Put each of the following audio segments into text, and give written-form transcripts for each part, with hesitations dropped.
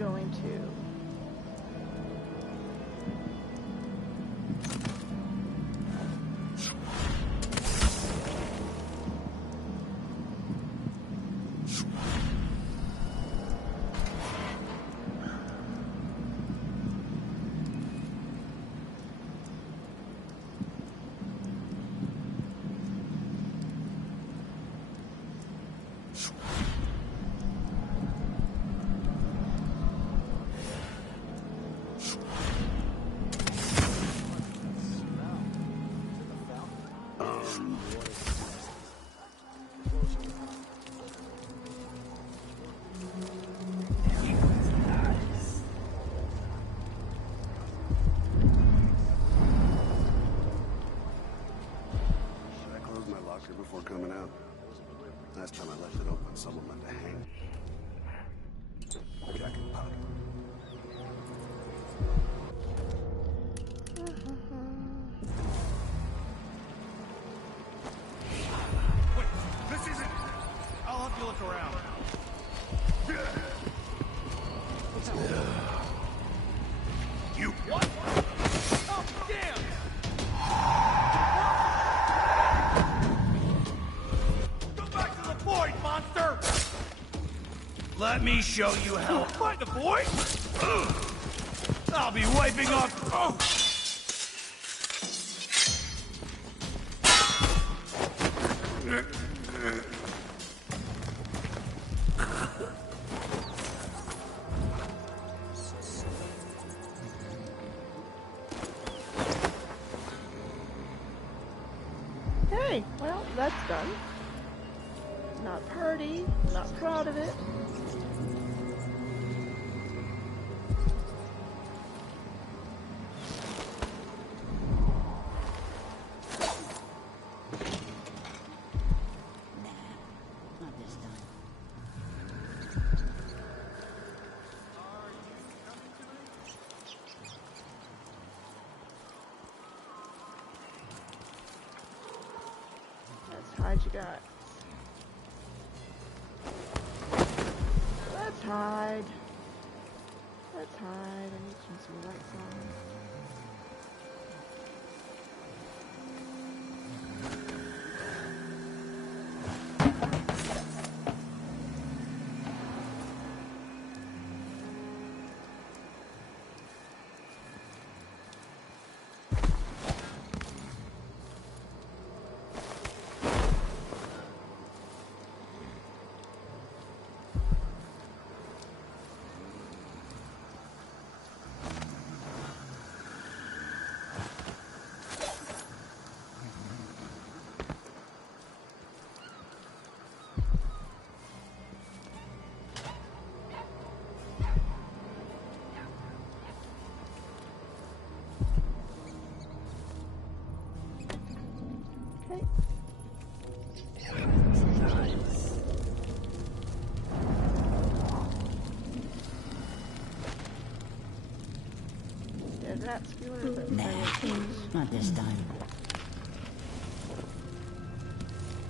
going to? Before coming out. Last time I left it open, someone left a hang. Jacket pocket. Wait, this isn't. I'll have you look around. What's up? You what? Oh, damn! Void, monster! Let me show you how. Find the void? I'll be wiping off. Oh. Hey, well, that's done. Not pretty, not proud of it. Not this time. Let's hide you guys. Let's hide. Let's hide. I need some lights on. Okay. Dead rat skewer, but Nah, not this time.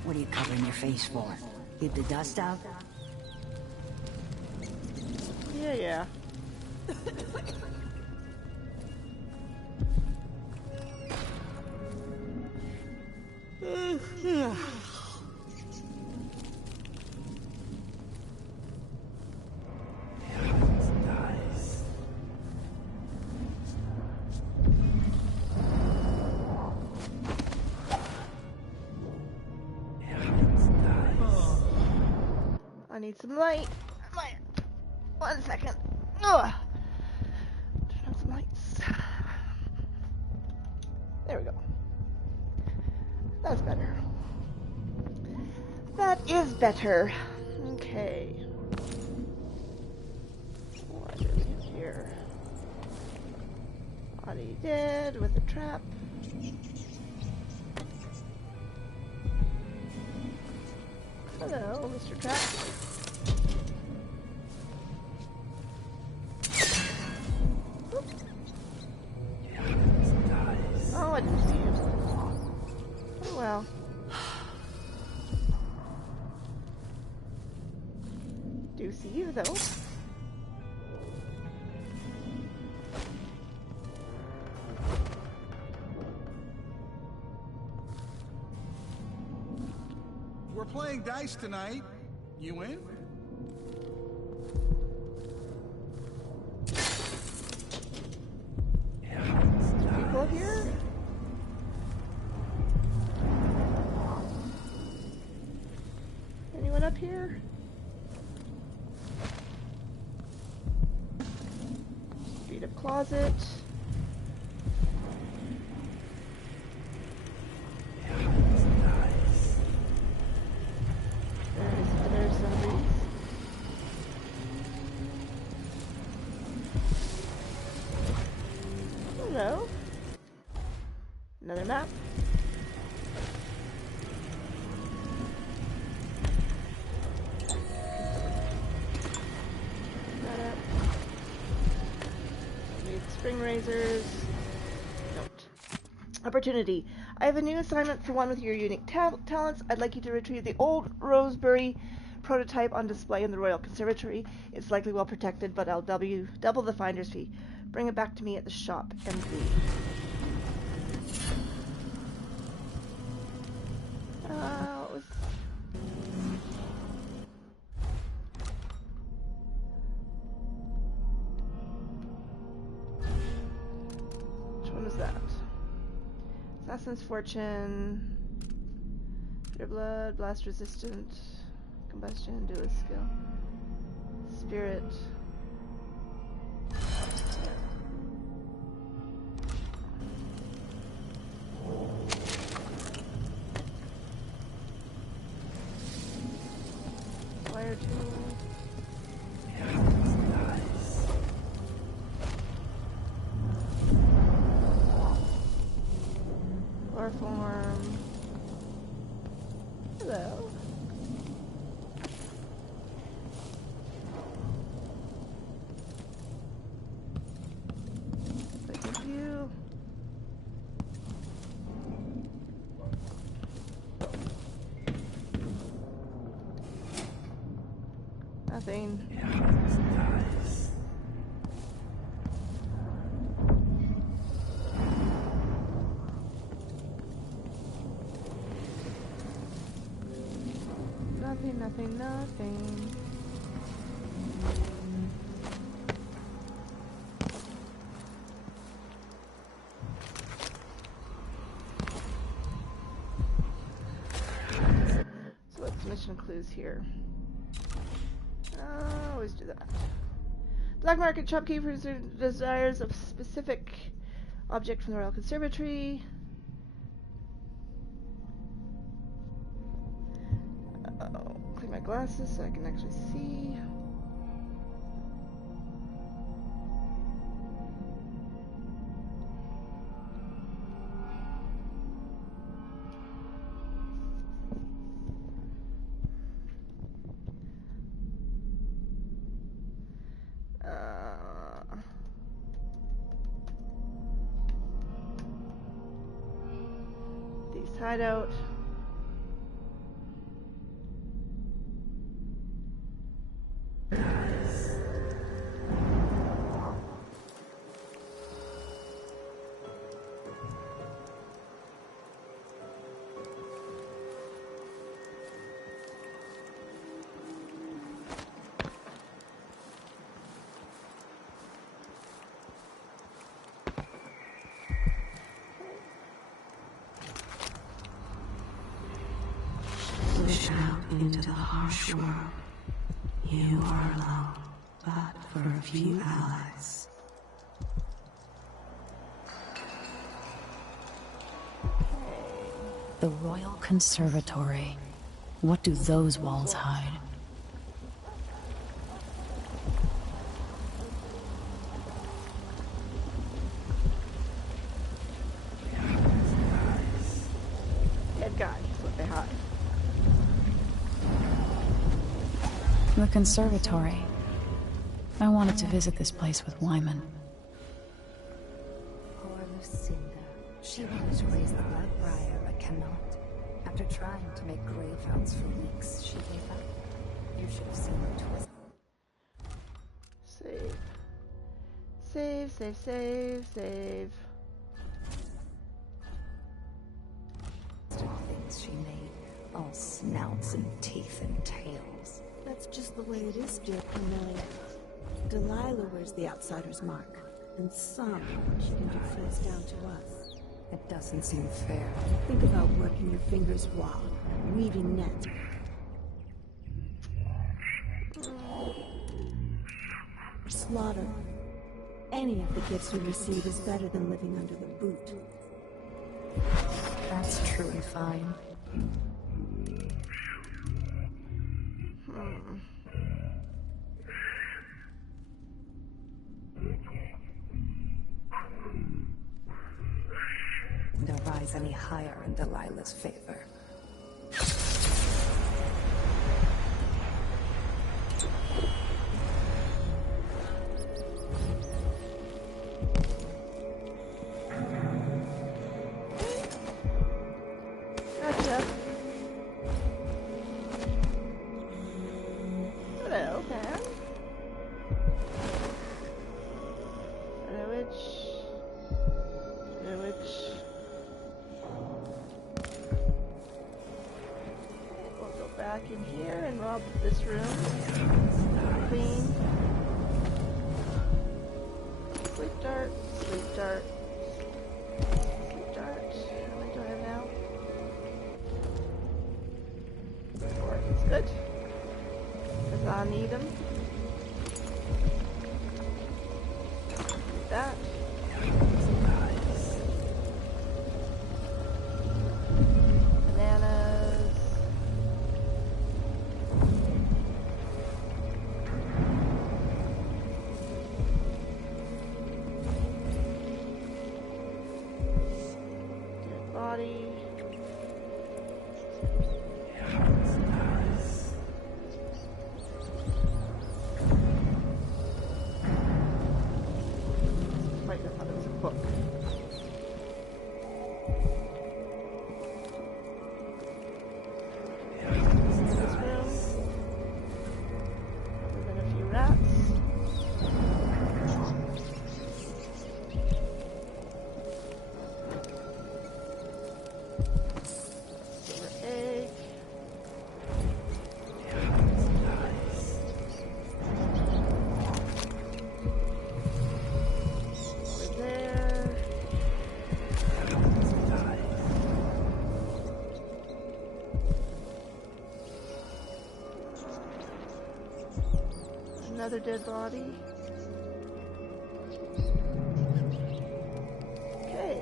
What are you covering your face for? Keep the dust out? Yeah. I need some light. Light. 1 second. Ugh. Turn on some lights. There we go. That's better. That is better. Okay. What is here? Body dead with a trap. Hello, Mr. Trap. Oh, I didn't see you. Oh well. Do see you though. playing dice tonight. You win? People up here? Anyone up here? Beat up closet. There's zombies. Hello. Another map. That up. Need spring razors. Don't. Opportunity. I have a new assignment for one with your unique talents. I'd like you to retrieve the old Rosebery prototype on display in the Royal Conservatory. It's likely well protected, but I'll double the finder's fee. Bring it back to me at the shop, MV. What was... Which one was that? Assassin's Fortune, Bitter Blood, Blast Resistant, Combustion, Duelist Skill, Spirit. Wire tool. Chloroform. Hello. Thank you. Nothing. Nothing. So what's mission clues here? Always do that. Black market shopkeepers desires a specific object from the Royal Conservatory. Clean my glasses so I can actually see. These hideout. Push out into the harsh world. You are alone, but for a few allies. The Royal Conservatory. What do those walls hide? Dead guy, that's what they hide. The conservatory. I wanted to visit this place with Wyman. Poor Lucinda. She wanted to raise the blood briar, but cannot. After trying to make grave rounds for weeks, she gave up. You should have seen her twist. Save. Things she made. All snouts and teeth and tails. That's just the way it is, dear Cornelia. Delilah wears the outsider's mark, and some she can do face down to us. It doesn't seem fair. Think about working your fingers raw, weaving net. Slaughter. Any of the gifts we receive is better than living under the boot. That's true and fine. Don't rise any higher in Delilah's favor. Gotcha. Hello, man. Hello, witch. Hello, witch. We'll go back in here and rob this room. Clean. Sleep dart. Sleep dart. Sleep dart. How many do I have now? It's good. Because I need them. That. Bananas. Dead body. Wait, I thought it was a book. This room. Other than a few rats. Silver egg. Over there. Another dead body. Okay.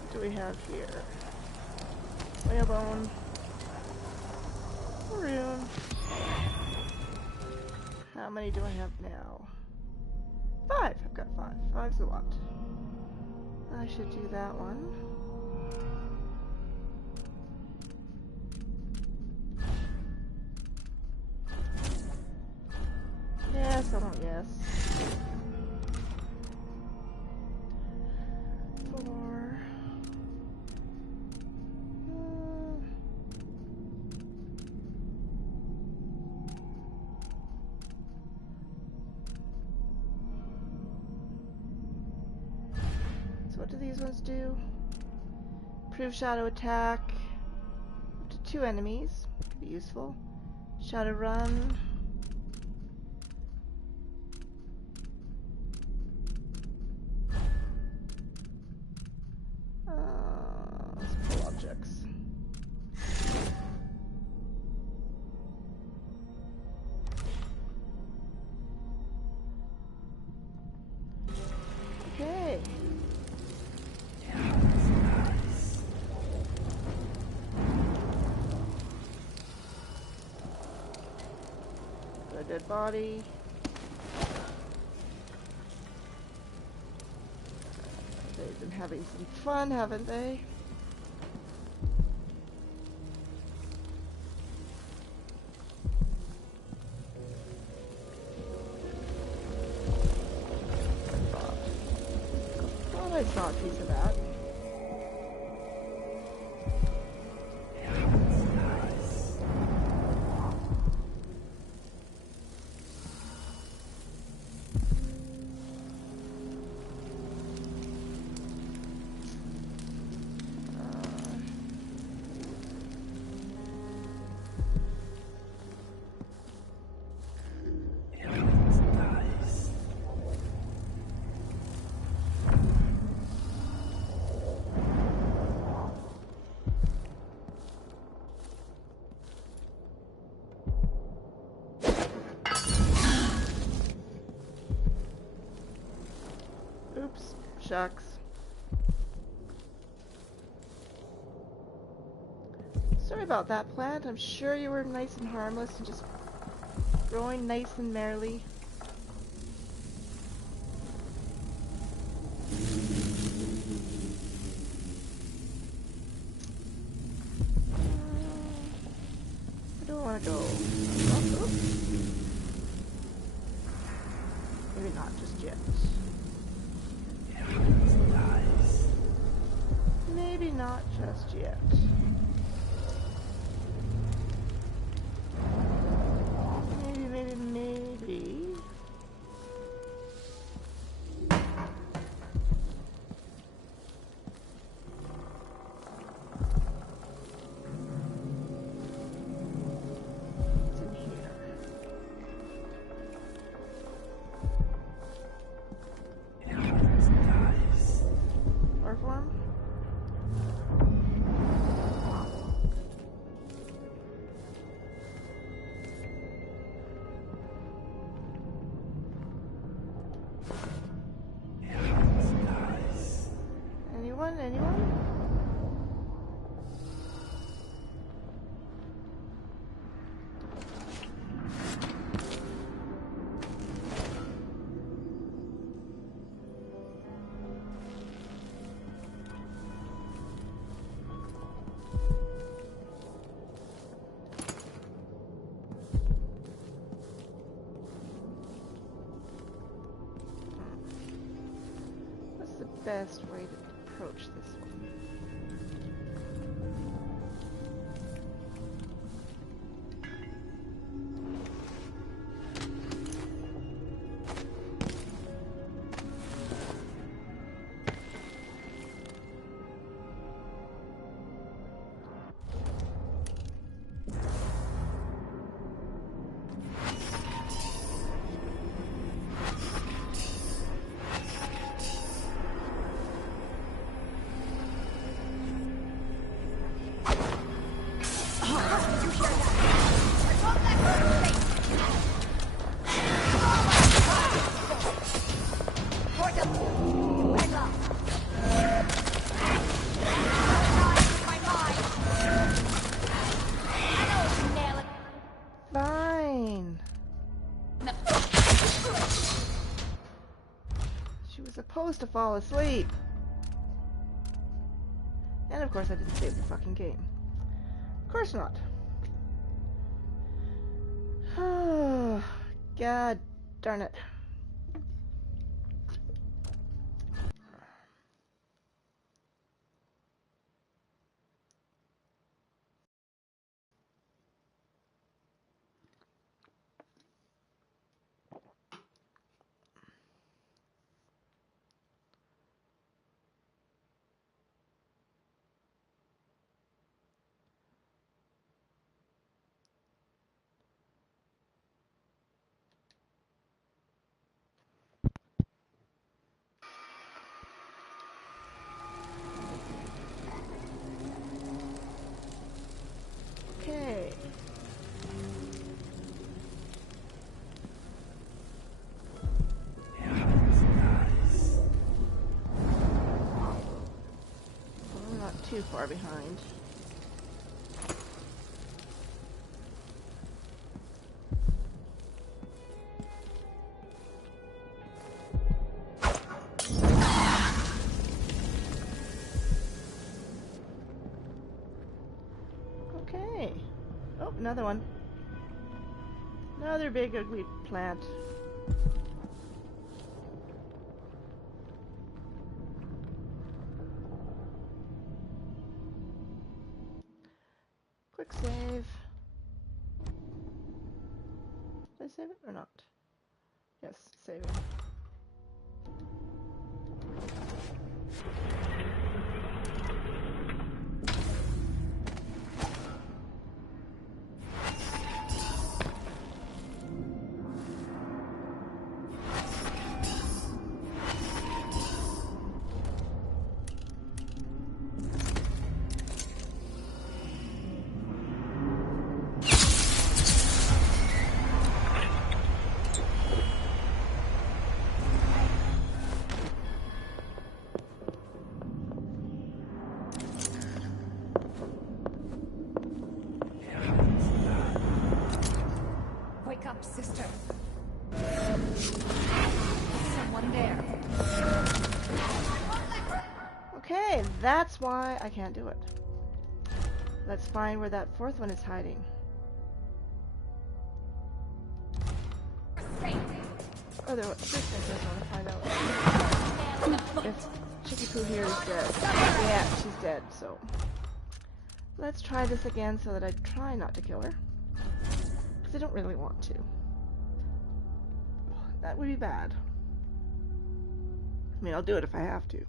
What do we have here? Whalebone. Rune. How many do I have now? 5. I've got 5. 5's a lot. I should do that one. Yes, I don't guess. 4. So what do these ones do? Improve shadow attack. Up to 2 enemies. Could be useful. Shadow run. Let's pull objects. Okay. A dead body. They've been having some fun, haven't they? I saw a piece of that. shucks. Sorry about that, plant. I'm sure you were nice and harmless and just growing nice and merrily. I don't want to go. Oh, maybe not just yet. Maybe not just yet. Maybe. What's in here? Or form? Anyone? What's the best way to approach this one? Fine. She was supposed to fall asleep. And of course I didn't save the fucking game. Of course not. God darn it. Okay. Well, not too far behind. Okay. Oh, another one. Another big ugly plant. Quick save. Did I save it or not? Yes, saving. up, sister. Someone there. Okay, that's why I can't do it. Let's find where that fourth one is hiding. Oh, there was first thing I want to find out if Chicky Poo here is dead. Yeah, she's dead, so let's try this again so that I try not to kill her. Because I don't really want to. That would be bad. I mean, I'll do it if I have to.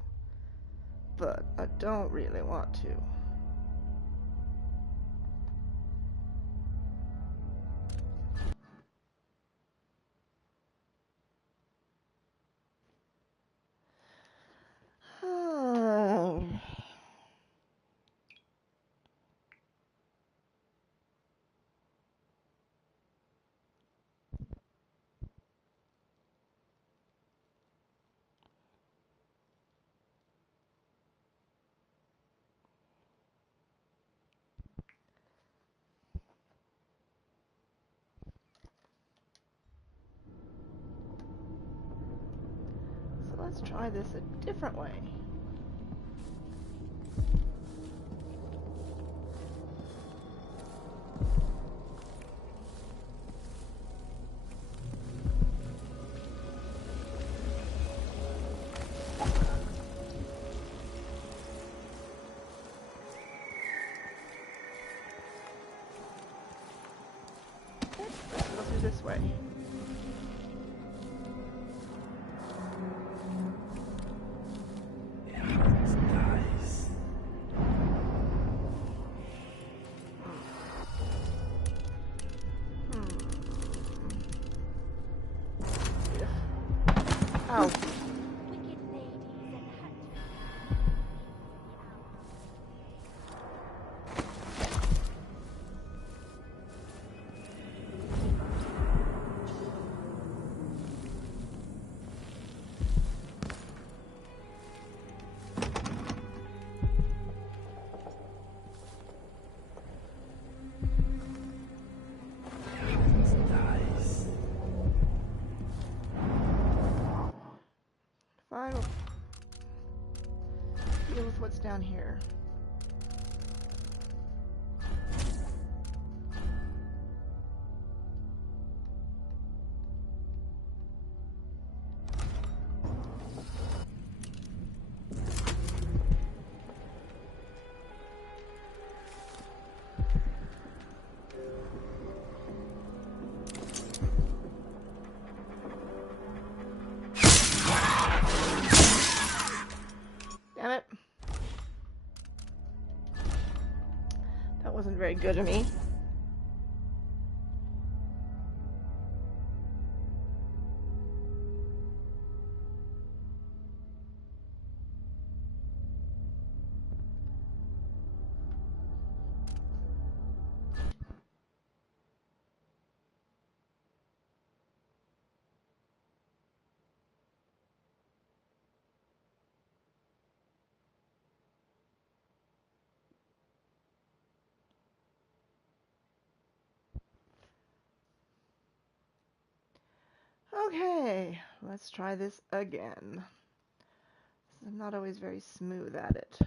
But I don't really want to. So let's try this a different way. Let's go through this way. Ow. Fine, we'll deal with what's down here. Damn it. That wasn't very good of me. Okay, let's try this again. I'm not always very smooth at it.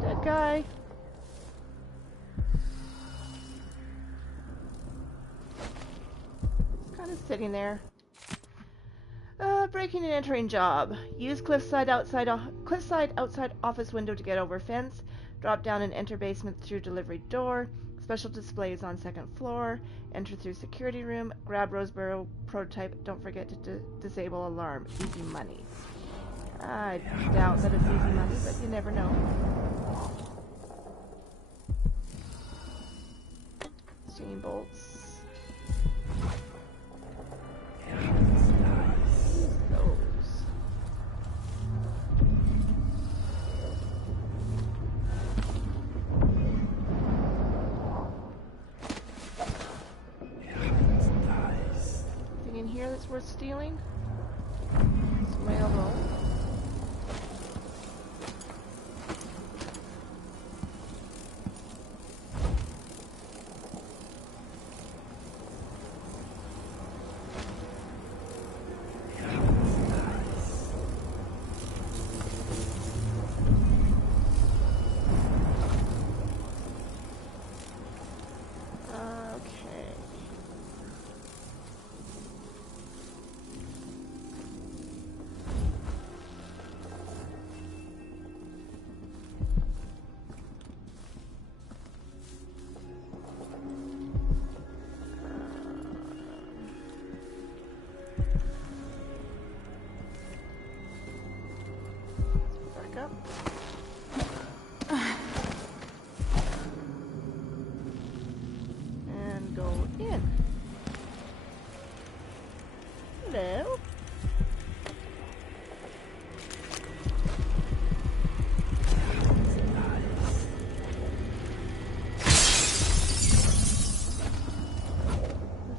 Dead guy. Kind of sitting there. Breaking and entering job. Use cliffside outside office window to get over fence. Drop down and enter basement through delivery door. Special displays on second floor. Enter through security room. Grab Roseboro prototype. Don't forget to disable alarm. Easy money. I doubt that it's easy money, but you never know. Steam bolts. Those. Anything in here that's worth stealing? It's whale bone. Up. And go in. Hello.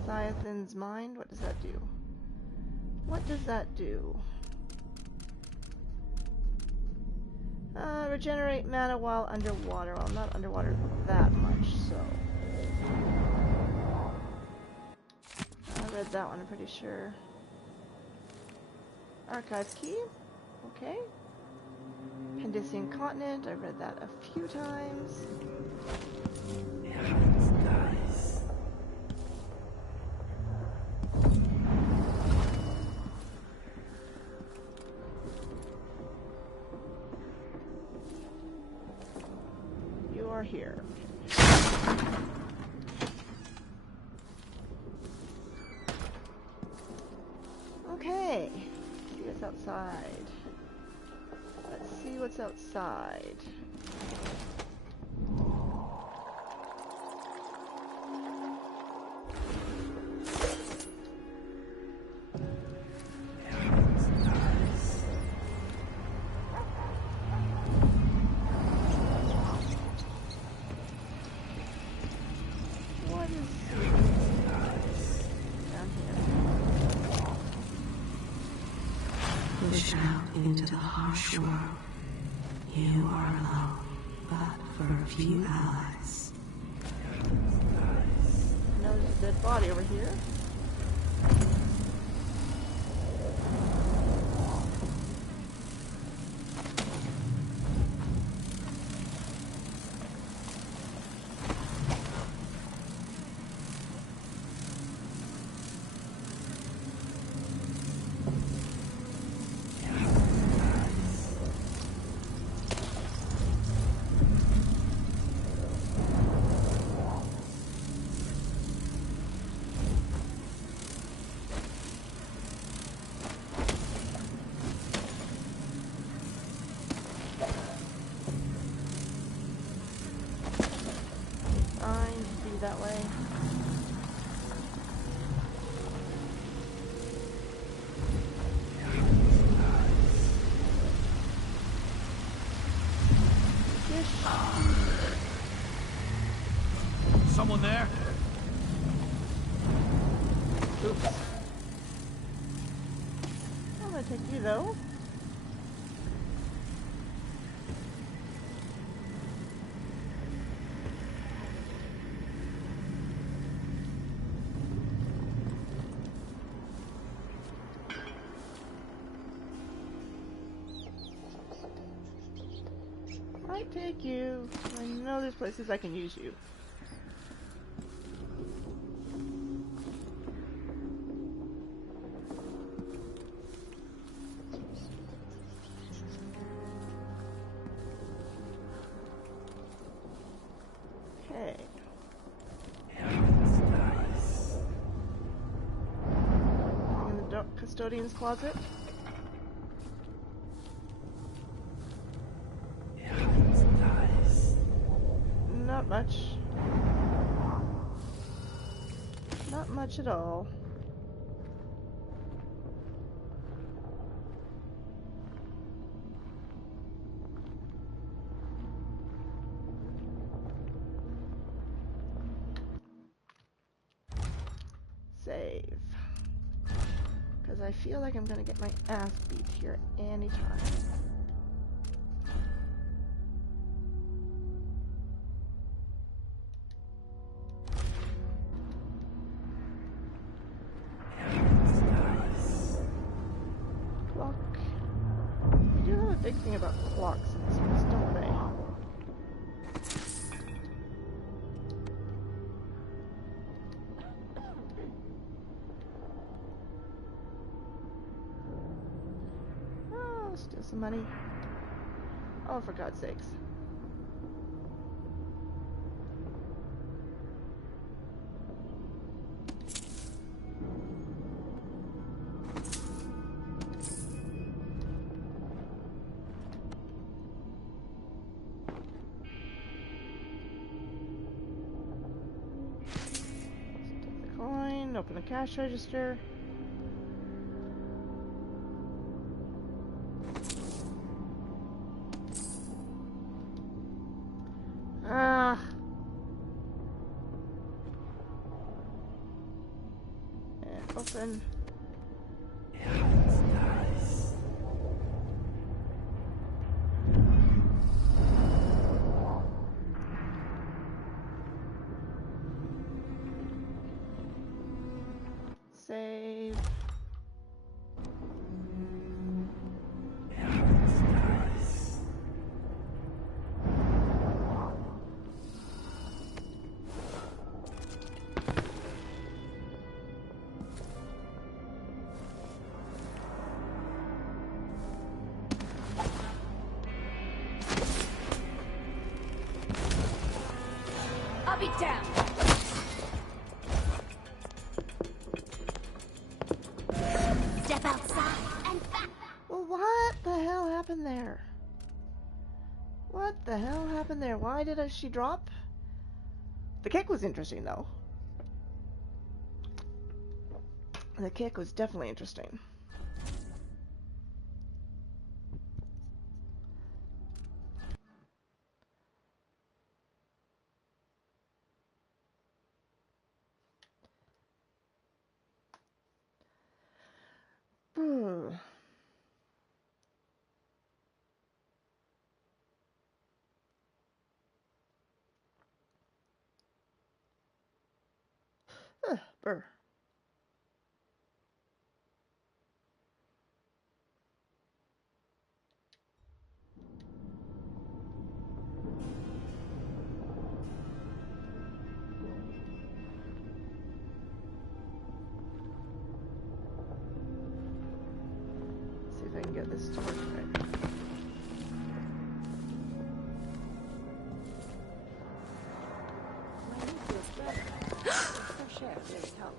Leviathan's mind, what does that do? What does that do? Regenerate mana while underwater. Well, I'm not underwater that much, so... I read that one, I'm pretty sure. Archive key. Okay. Pendician continent. I read that a few times. Here. Okay. See what's outside. Let's see what's outside. Push out into the harsh world. You are alone, but for a few allies. Now there's a dead body over here. That way. Someone there? Oops. I'm gonna take you though. I take you. I know there's places I can use you. Okay. In the custodian's closet. Not much. Not much at all. Save. Because I feel like I'm going to get my ass beat here anytime. Clock. They do have a big thing about clocks in this place, don't they? Steal some money. Oh, for God's sakes. Take the coin, open the cash register. Ah. And open. Save. I'll be down. Step outside and back. Well, what the hell happened there? What the hell happened there? Why did she drop? The kick was interesting, though. The kick was definitely interesting. Brr. See if I can get this to work right.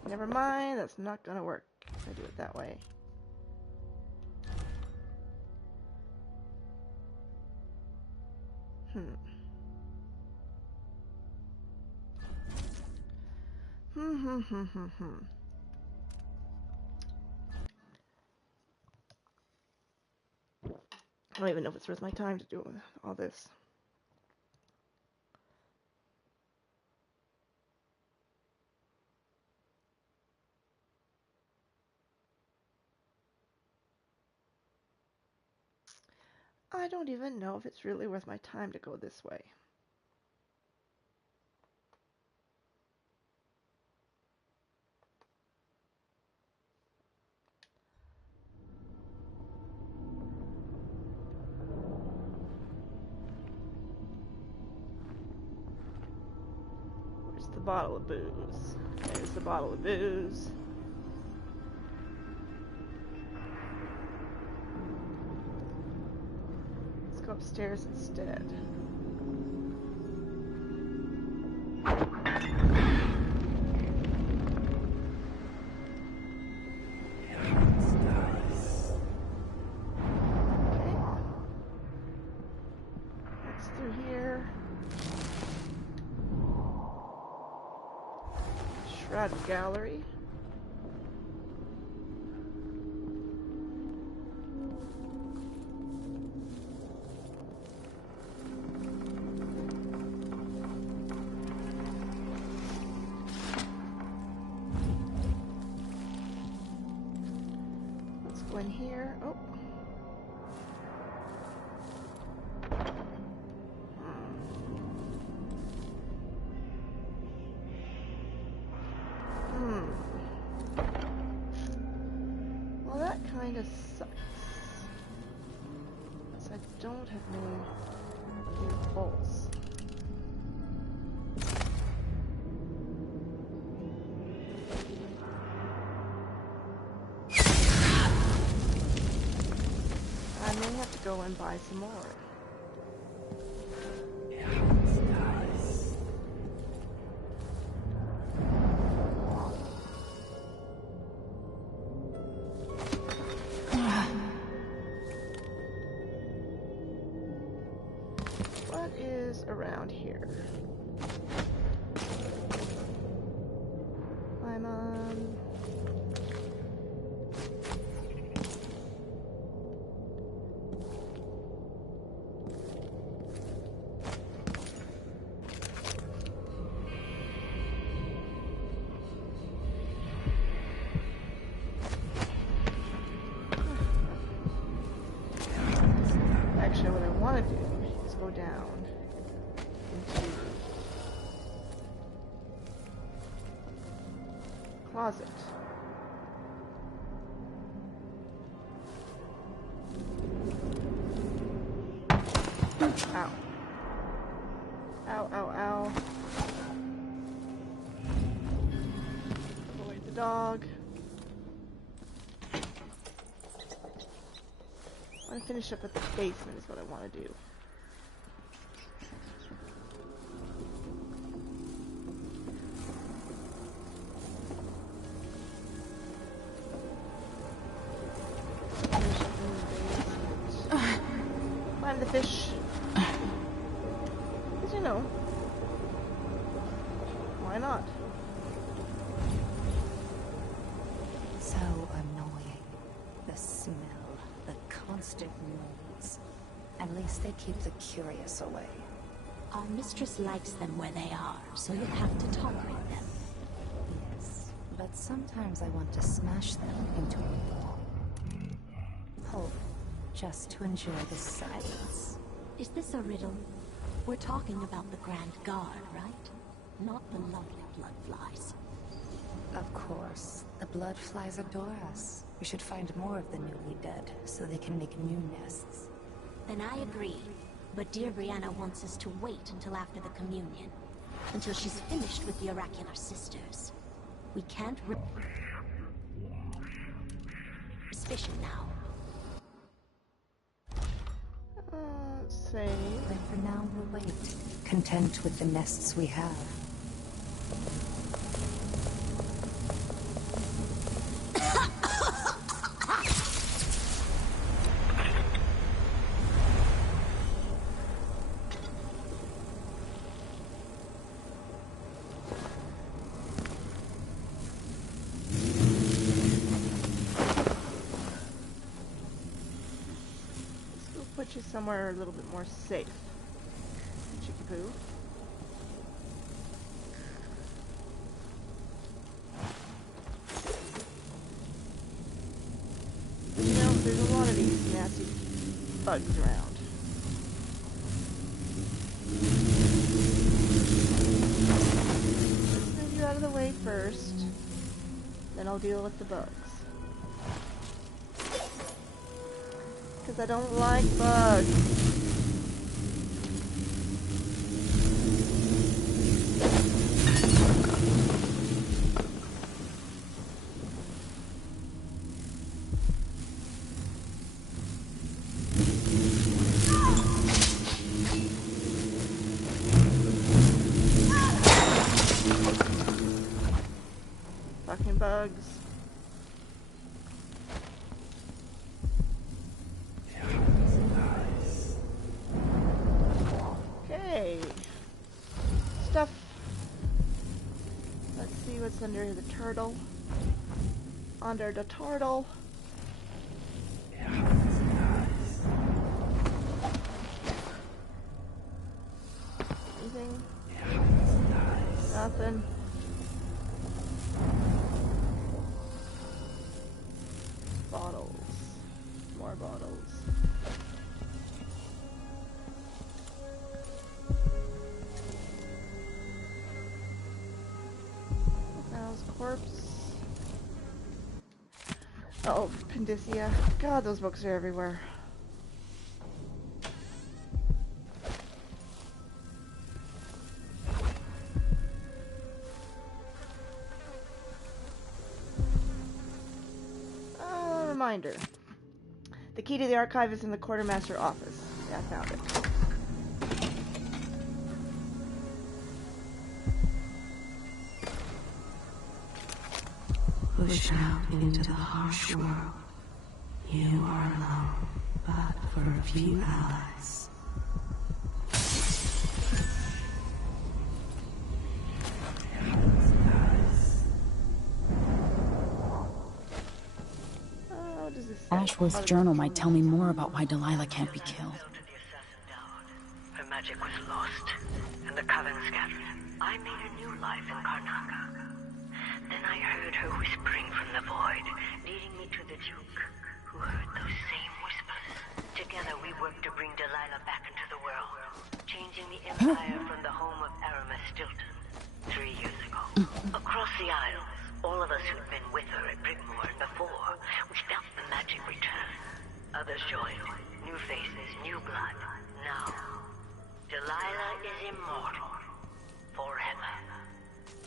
Never mind, that's not gonna work if I do it that way. I don't even know if it's worth my time to do all this. I don't even know if it's really worth my time to go this way. Where's the bottle of booze? There's the bottle of booze. Let's go upstairs instead. Shroud Gallery. Let's go in here. Oh. Well, that kind of sucks. So I don't have any bolts. I may have to go and buy some more. What is around here? I'm on. Actually, what I want to do is go down into closet. Ow. Ow, ow, ow. Avoid the dog. I want to finish up at the basement is what I want to do. Finish up in the basement. Find the fish. Because you know, why not? So annoying. The smell, the constant noise. At least they keep the curious away. Our mistress likes them where they are, so you'll have to tolerate them. Yes, but sometimes I want to smash them into a ball. Whole, just to enjoy the silence. Is this a riddle? We're talking about the Grand Guard, right? Not the lovely bloodflies. Of course, the bloodflies adore us. We should find more of the newly dead, so they can make new nests. Then I agree. But dear Brianna wants us to wait until after the communion. Until she's finished with the oracular sisters. We can't suspicion now. Save. Then for now, we'll wait. Content with the nests we have. Put you somewhere a little bit more safe. Chickapoo. You know, there's a lot of these nasty bugs around. Let's move you out of the way first. Then I'll deal with the bugs. Because I don't like bugs. Fucking bugs. Okay. Stuff. Let's see what's What's under the turtle? Under the turtle. Anything? Nothing. Bottles. More bottles. Now's corpse. Oh, Pandysia. God, those books are everywhere. Reminder. The key to the archive is in the quartermaster office. Yeah, I found it. Pushed out into the harsh world. You are alone, but for a few allies. What does this say? Ashworth's journal might tell me more about why Delilah can't be killed. Her magic was lost, and the coven scattered. I made a new life in Karnaca. Then I heard her whispering from the void, leading me to the Duke, who heard those same whispers. Together we worked to bring Delilah back into the world, changing the Empire from the home of Aramis Stilton 3 years ago. Across the Isles, all of us who'd been with her at Brigmore and before, we felt the magic return. Others joined, new faces, new blood. Now, Delilah is immortal. Forever.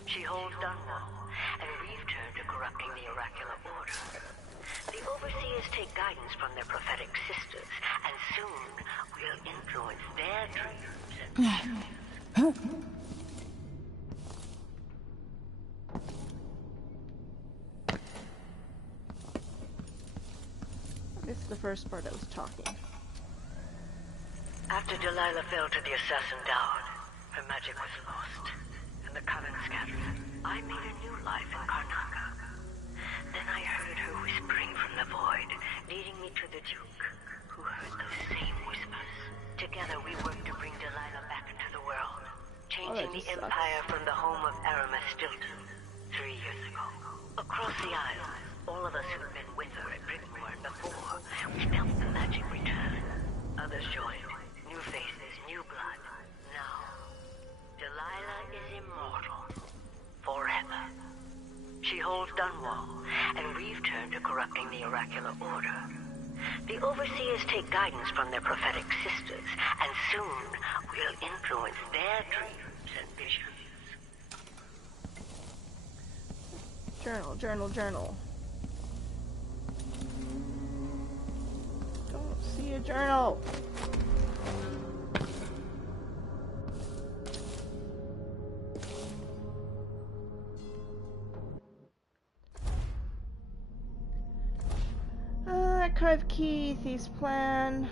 She holds Dunwall, and we've turned to corrupting the oracular order. The overseers take guidance from their prophetic sisters, and soon we'll influence their dreams and visions. This is the first part I was talking. After Delilah fell to the assassin Dowd, her magic was lost, and the coven scattered. I made a new life in Karnaca. Then I heard her whispering from the void, leading me to the Duke, who heard those same whispers. Together we worked to bring Delilah back into the world, changing the Empire from the home of Aramis Stilton 3 years ago. Across the Isles, all of us who'd been with her at Brigmore and before, we felt the magic return. Others joined, new faces, new blood. Now, Delilah is immortal. Forever. She holds Dunwall, and we've turned to corrupting the oracular order. The overseers take guidance from their prophetic sisters, and soon we'll influence their dreams and visions. Journal, journal, journal. Don't see a journal. Archive key, thief's plan.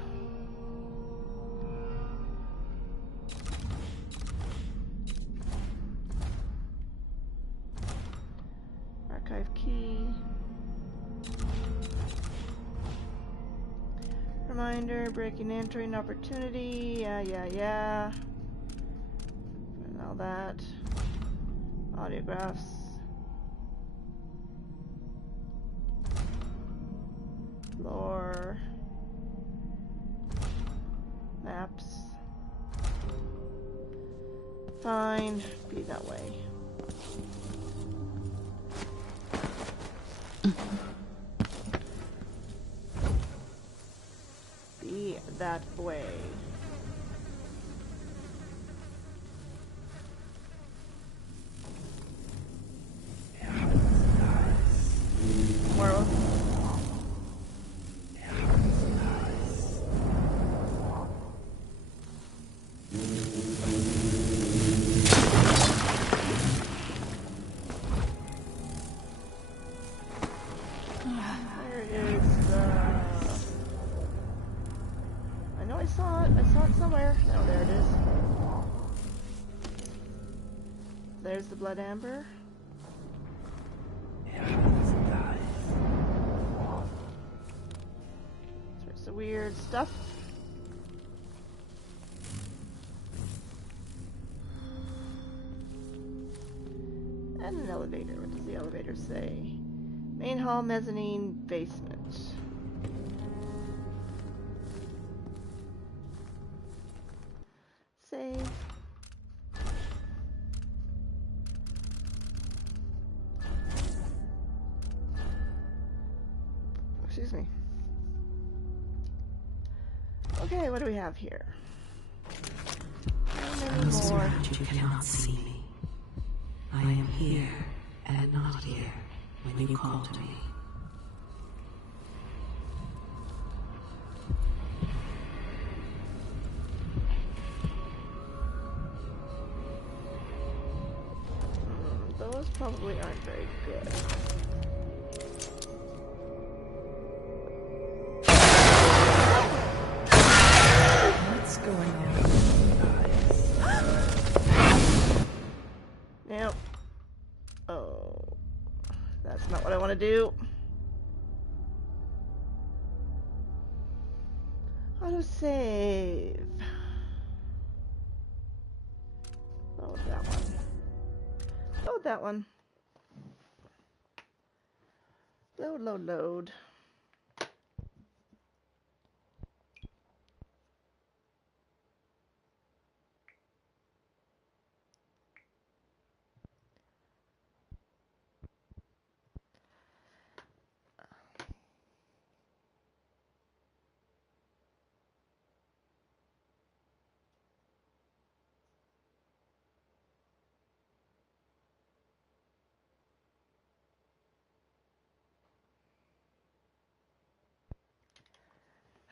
Archive key. Reminder, breaking entering opportunity. Yeah. And all that. Audiographs. Lore. Maps. Fine. Be that way. Be that way. More. There's the blood amber. Sorts of weird stuff. And an elevator. What does the elevator say? Main hall, mezzanine, basement. Save. Excuse me. Okay, what do we have here? Close around, you cannot see me. I am here and not here when you call to me. Those probably aren't very good. What's going on? Nope. Oh, that's not what I want to do. Autosave. Load that one. Load that one. Load, load, load.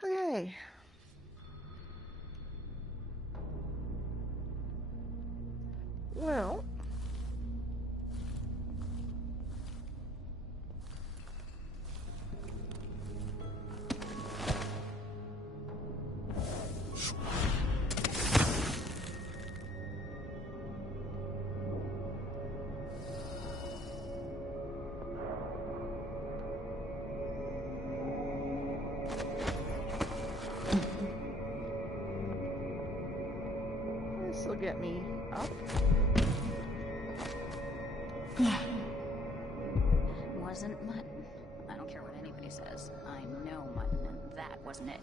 Okay. Well. This will get me up. Wasn't mutton. I don't care what anybody says. I know mutton, and that wasn't it.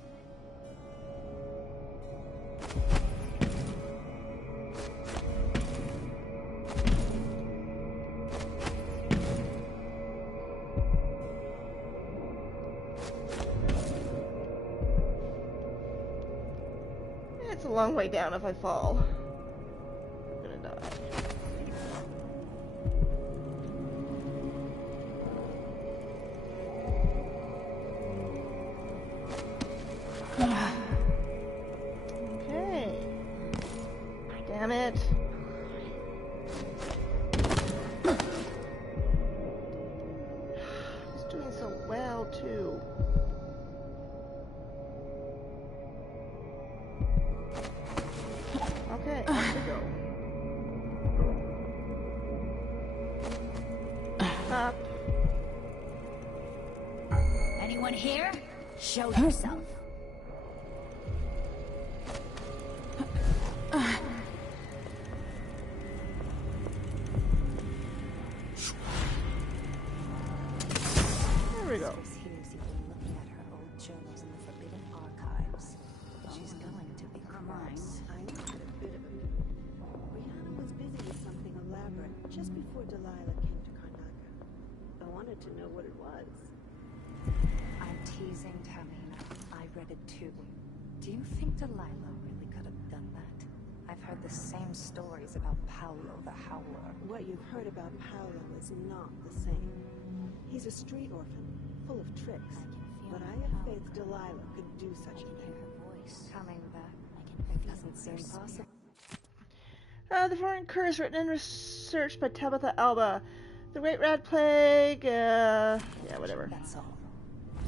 It's a long way down if I fall. I'm gonna die. Okay. Damn it. He's doing so well, too. Okay, off we go. Up. Anyone here? Show yourself. There we go. Here's you looking at her old journals in the Forbidden Archives. She's going to be cross. I had a bit of a... Brianna was busy with something elaborate just before Delilah came to Karnaca. I wanted to know what it was. I'm teasing, Tamina. I read it too. Do you think Delilah really could have done that? I've heard the same stories about Paolo the Howler. What you've heard about Paolo is not the same. He's a street orphan, full of tricks. But I have faith Delilah could do such a thing. Her voice coming back. It doesn't seem possible. The Foreign Curse, written and researched by Tabitha Alba. The Great Rat Plague, yeah, whatever. That's all.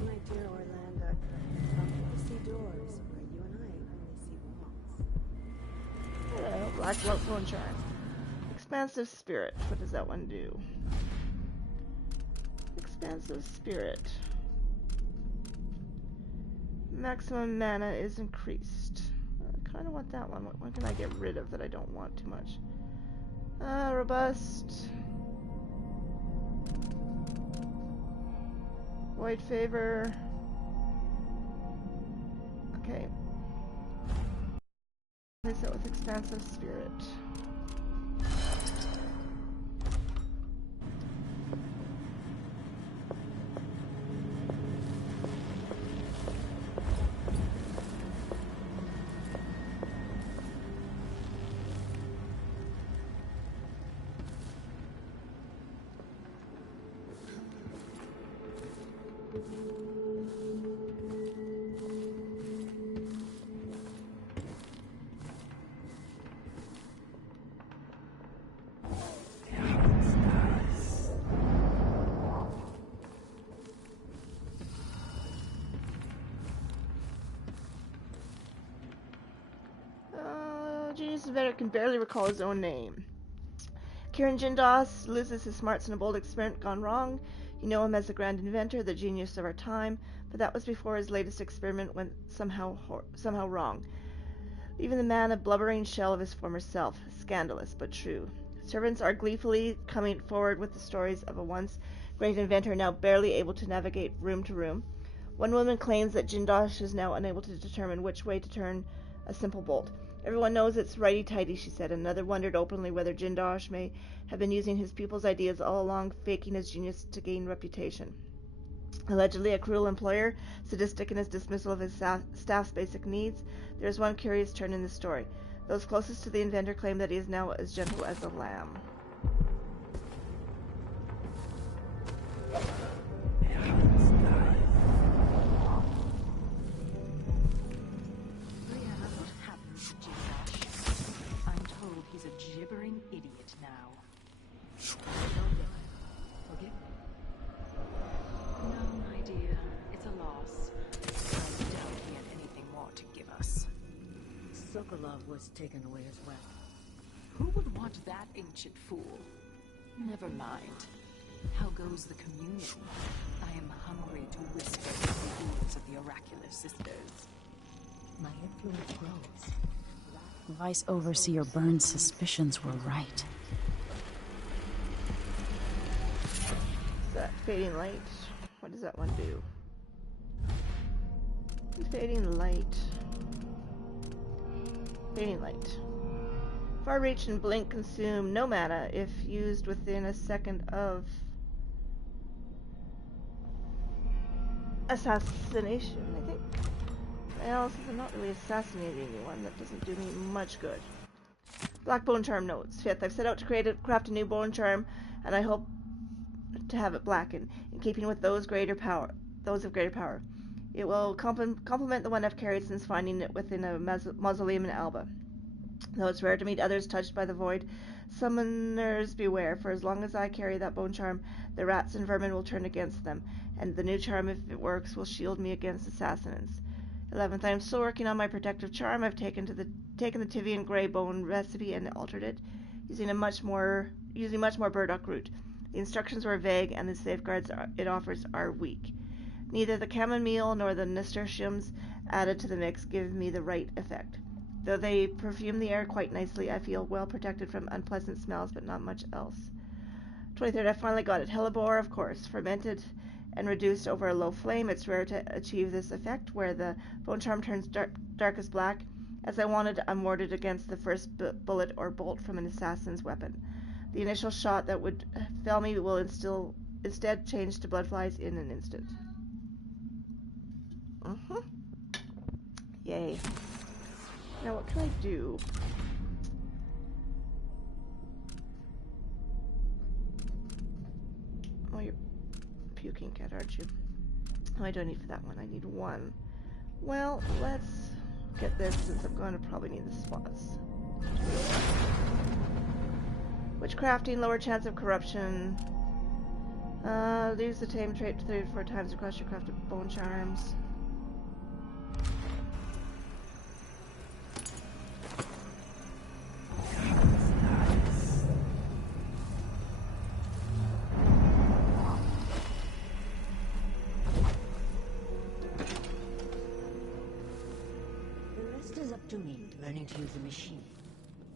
My dear Orlando, some people see doors where you and I only see walls. Hello, Black Rope Phone Charm. Expansive Spirit, what does that one do? Expansive spirit. Maximum mana is increased. I kind of want that one. What one can I get rid of that I don't want too much? Robust. Void favor. Okay. Replace it with expansive spirit. Genius inventor can barely recall his own name. Kieran Jindos loses his smarts in a bold experiment gone wrong. You know him as the grand inventor, the genius of our time, but that was before his latest experiment went somehow wrong, leaving the man a blubbering shell of his former self. Scandalous, but true. Servants are gleefully coming forward with the stories of a once great inventor now barely able to navigate room to room. One woman claims that Jindosh is now unable to determine which way to turn a simple bolt. Everyone knows it's righty-tighty, she said. Another wondered openly whether Jindosh may have been using his pupil's ideas all along, faking his genius to gain reputation. Allegedly a cruel employer, sadistic in his dismissal of his staff's basic needs, there is one curious turn in the story. Those closest to the inventor claim that he is now as gentle as a lamb. Idiot now. Forgive me. No, my dear. It's a loss. I doubt he had anything more to give us. Sokolov was taken away as well. Who would want that ancient fool? Never mind. How goes the community? I am hungry to whisper the ears of the oracular sisters. My influence grows. Vice Overseer Burns' suspicions were right. Is that fading light? What does that one do? Fading light. Fading light. Far reach and blink consume no mana if used within a second of assassination, I think. Well, since I'm not really assassinating anyone, that doesn't do me much good. Black Bone Charm notes. 5th, I've set out to craft a new bone charm, and I hope to have it blackened, in keeping with those of greater power. It will complement the one I've carried since finding it within a mausoleum in Alba. Though it's rare to meet others touched by the void, summoners beware, for as long as I carry that bone charm, the rats and vermin will turn against them, and the new charm, if it works, will shield me against assassins. 11th, I am still working on my protective charm. I've taken the Tivian Grey Bone recipe and altered it, using much more burdock root. The instructions were vague, and the safeguards it offers are weak. Neither the chamomile nor the nasturtiums added to the mix give me the right effect. Though they perfume the air quite nicely, I feel well protected from unpleasant smells, but not much else. 23rd, I finally got it. Hellebore, of course, fermented and reduced over a low flame. It's rare to achieve this effect, where the bone charm turns darkest black. As I wanted, I'm warded against the first bullet or bolt from an assassin's weapon. The initial shot that would fell me will instead change to bloodflies in an instant. Yay. Now what can I do? Oh, you're puking cat, aren't you? Oh, I don't need for that one. I need one. Well, let's get this, since I'm going to probably need the spots. Witchcrafting, lower chance of corruption. Leaves the tame trait 3 to 4 times across your crafted bone charms. rest is up to me, learning to use the machine.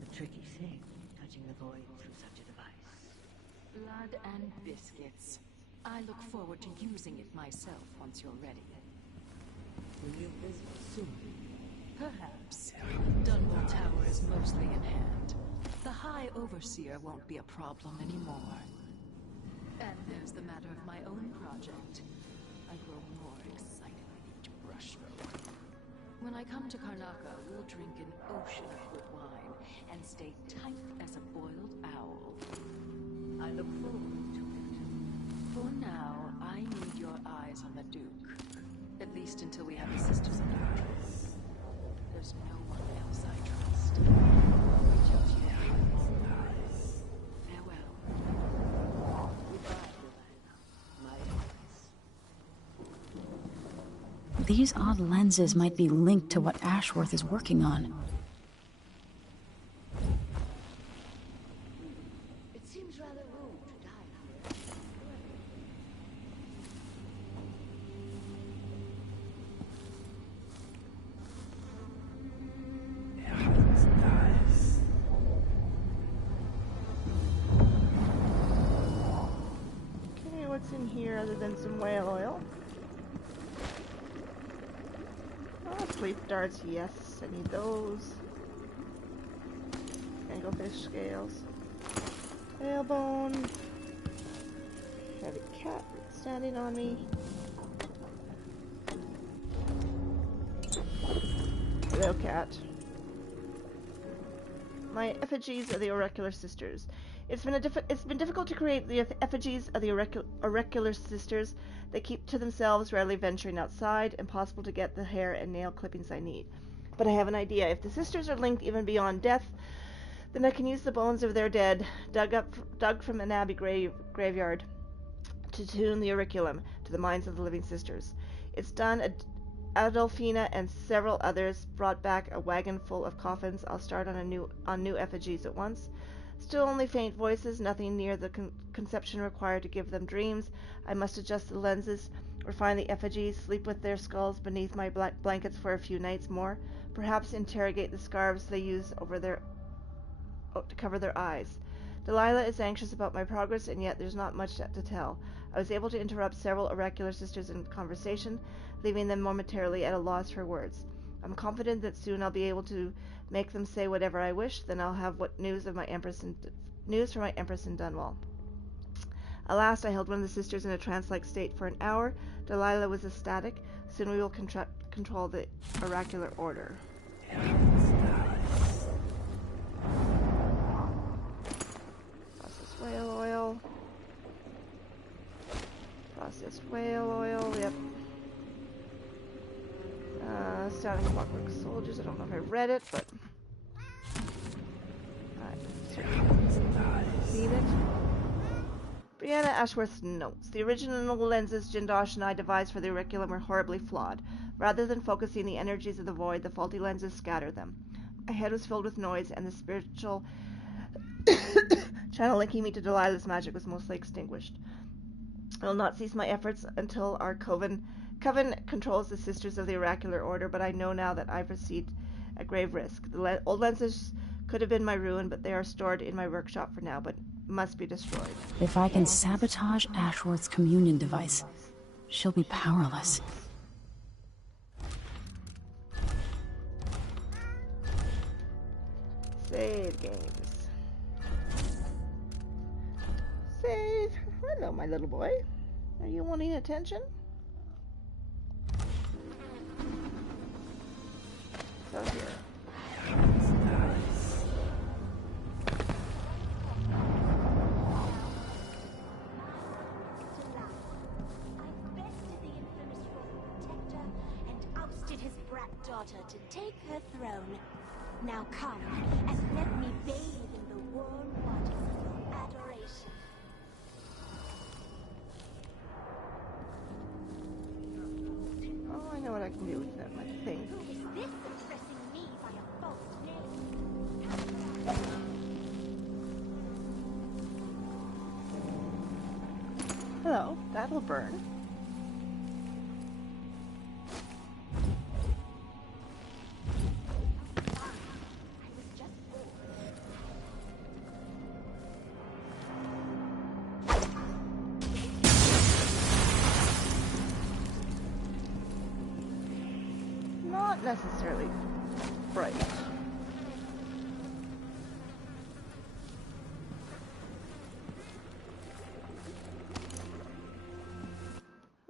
The tricky thing, touching the void through such a device. Blood and biscuits. I look forward to using it myself once you're ready. Will you visit soon? Perhaps. Dunwall Tower is mostly in hand. The High Overseer won't be a problem anymore. And there's the matter of my own project. I grow more excited with each brushstroke. When I come to Karnaca, we'll drink an ocean of good wine and stay tight as a boiled owl. I look forward to it. For now, I need your eyes on the Duke. At least until we have the Sisters under control. There's no one else I trust. Just your eyes. Farewell. Goodbye, Delilah. My eyes. These odd lenses might be linked to what Ashworth is working on. It seems rather rude to die here. Okay, what's in here other than some whale oil? Oh, sleep darts, yes, I need those. Anglefish scales. Whalebone. Heavy cat standing on me. Hello, cat. My effigies of the Oracular Sisters. It's been difficult to create the effigies of the Oracular Sisters. They keep to themselves, rarely venturing outside. Impossible to get the hair and nail clippings I need. But I have an idea. If the sisters are linked even beyond death, then I can use the bones of their dead, dug from an abbey graveyard, to tune the auriculum to the minds of the living sisters. It's done. Adolfina and several others brought back a wagon full of coffins. I'll start on new effigies at once. Still only faint voices, nothing near the conception required to give them dreams. I must adjust the lenses, refine the effigies, sleep with their skulls beneath my blankets for a few nights more, perhaps interrogate the scarves they use over to cover their eyes. Delilah is anxious about my progress, and yet there's not much to tell. I was able to interrupt several oracular sisters in conversation, leaving them momentarily at a loss for words. I'm confident that soon I'll be able to make them say whatever I wish. Then I'll have news from my Empress in Dunwall. Alas, I held one of the sisters in a trance-like state for an hour. Delilah was ecstatic. Soon we will control the oracular order. Processed whale oil. Processed whale oil. Yep. Sounding Clockwork Soldiers. I don't know if I read it, but I've seen it. Brianna Ashworth's notes. The original lenses Jindosh and I devised for the auriculum were horribly flawed. Rather than focusing the energies of the void, the faulty lenses scatter them. My head was filled with noise, and the spiritual channel linking me to Delilah's magic was mostly extinguished. I will not cease my efforts until our coven controls the Sisters of the Oracular Order, but I know now that I proceed at grave risk. The old lenses could have been my ruin, but they are stored in my workshop for now, but must be destroyed. If I can sabotage Ashworth's communion device, she'll be powerless. Save games. Save. Hello, my little boy. Are you wanting attention? So here. Daughter to take her throne. Now come and let me bathe in the warm waters of your adoration. Oh, I know what I can do with them, I think. Who is this addressing me by a false name? Hello, that'll burn. not necessarily bright.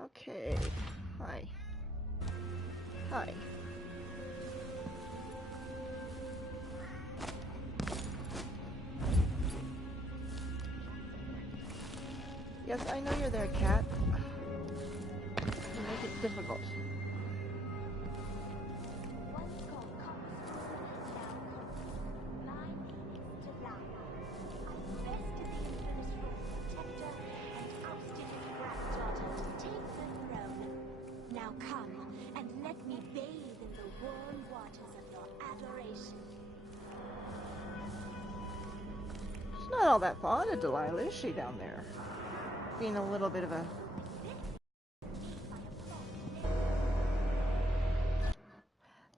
Okay. Hi. Hi. Yes, I know you're there, cat. You make it difficult. Now come and let me bathe in the warm waters of your adoration. She's not all that fond of Delilah, is she, down there? Being a little bit of a...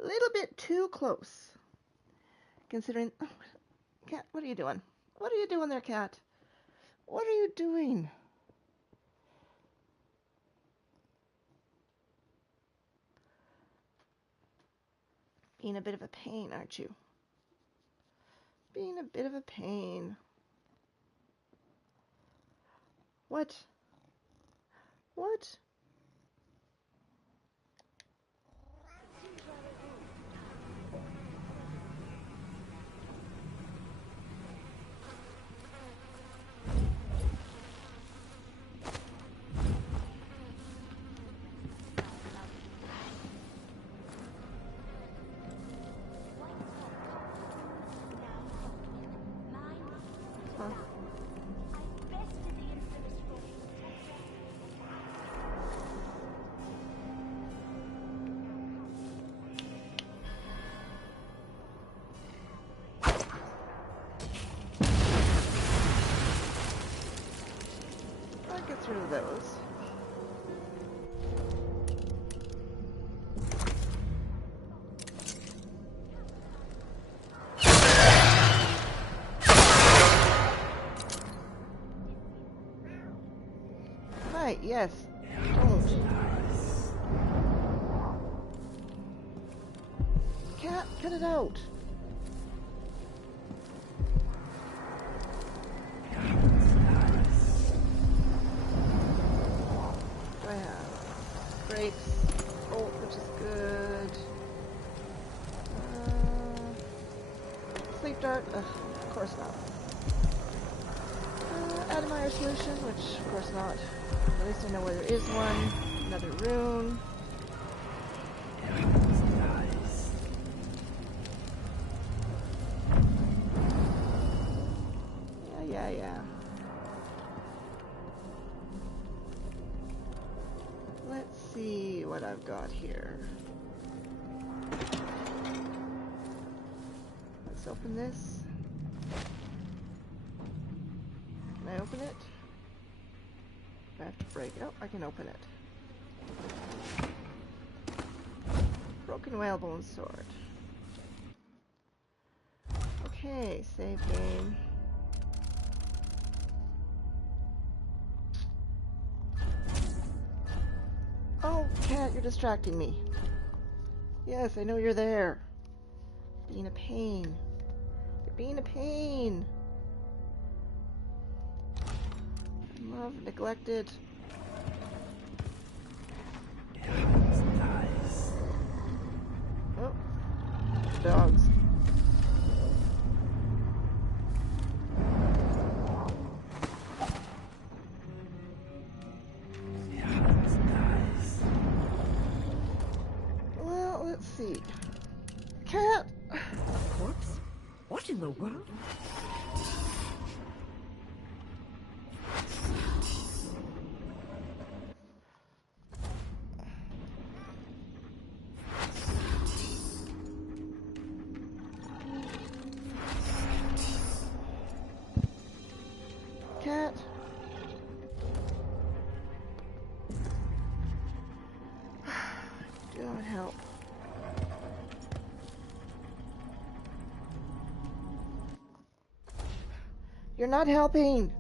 little bit too close. Considering... Oh, cat, what are you doing? What are you doing there, cat? What are you doing? Being a bit of a pain, aren't you? Being a bit of a pain. What? What? Huh? I'll get through those. Right, yes. Don't. Cat, cut it out. What do I have? Grapes. Oh, which is good. Sleep dart. Ugh, of course not. Admire solution, which of course not. At least I know where there is one. Another rune. Yeah. Let's see what I've got here. Let's open this. Can I open it? I have to break it. Oh, I can open it. Broken whalebone sword. Okay, save game. Oh, cat, you're distracting me. Yes, I know you're there. Being a pain. You're being a pain. Unloved, neglected. Oh, dogs. Well, let's see. Cat! A corpse? What in the world? Cat! Do not help. You're not helping!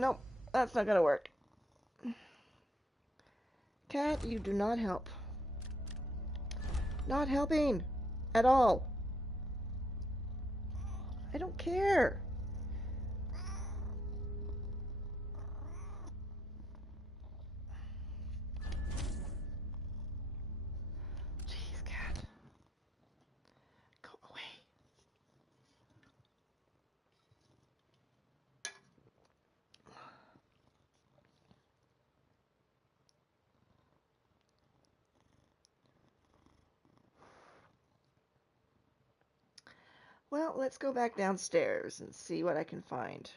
Nope, that's not gonna work. Cat, you do not help. Not helping at all. I don't care. Jeez, cat. Go away. Well, let's go back downstairs and see what I can find.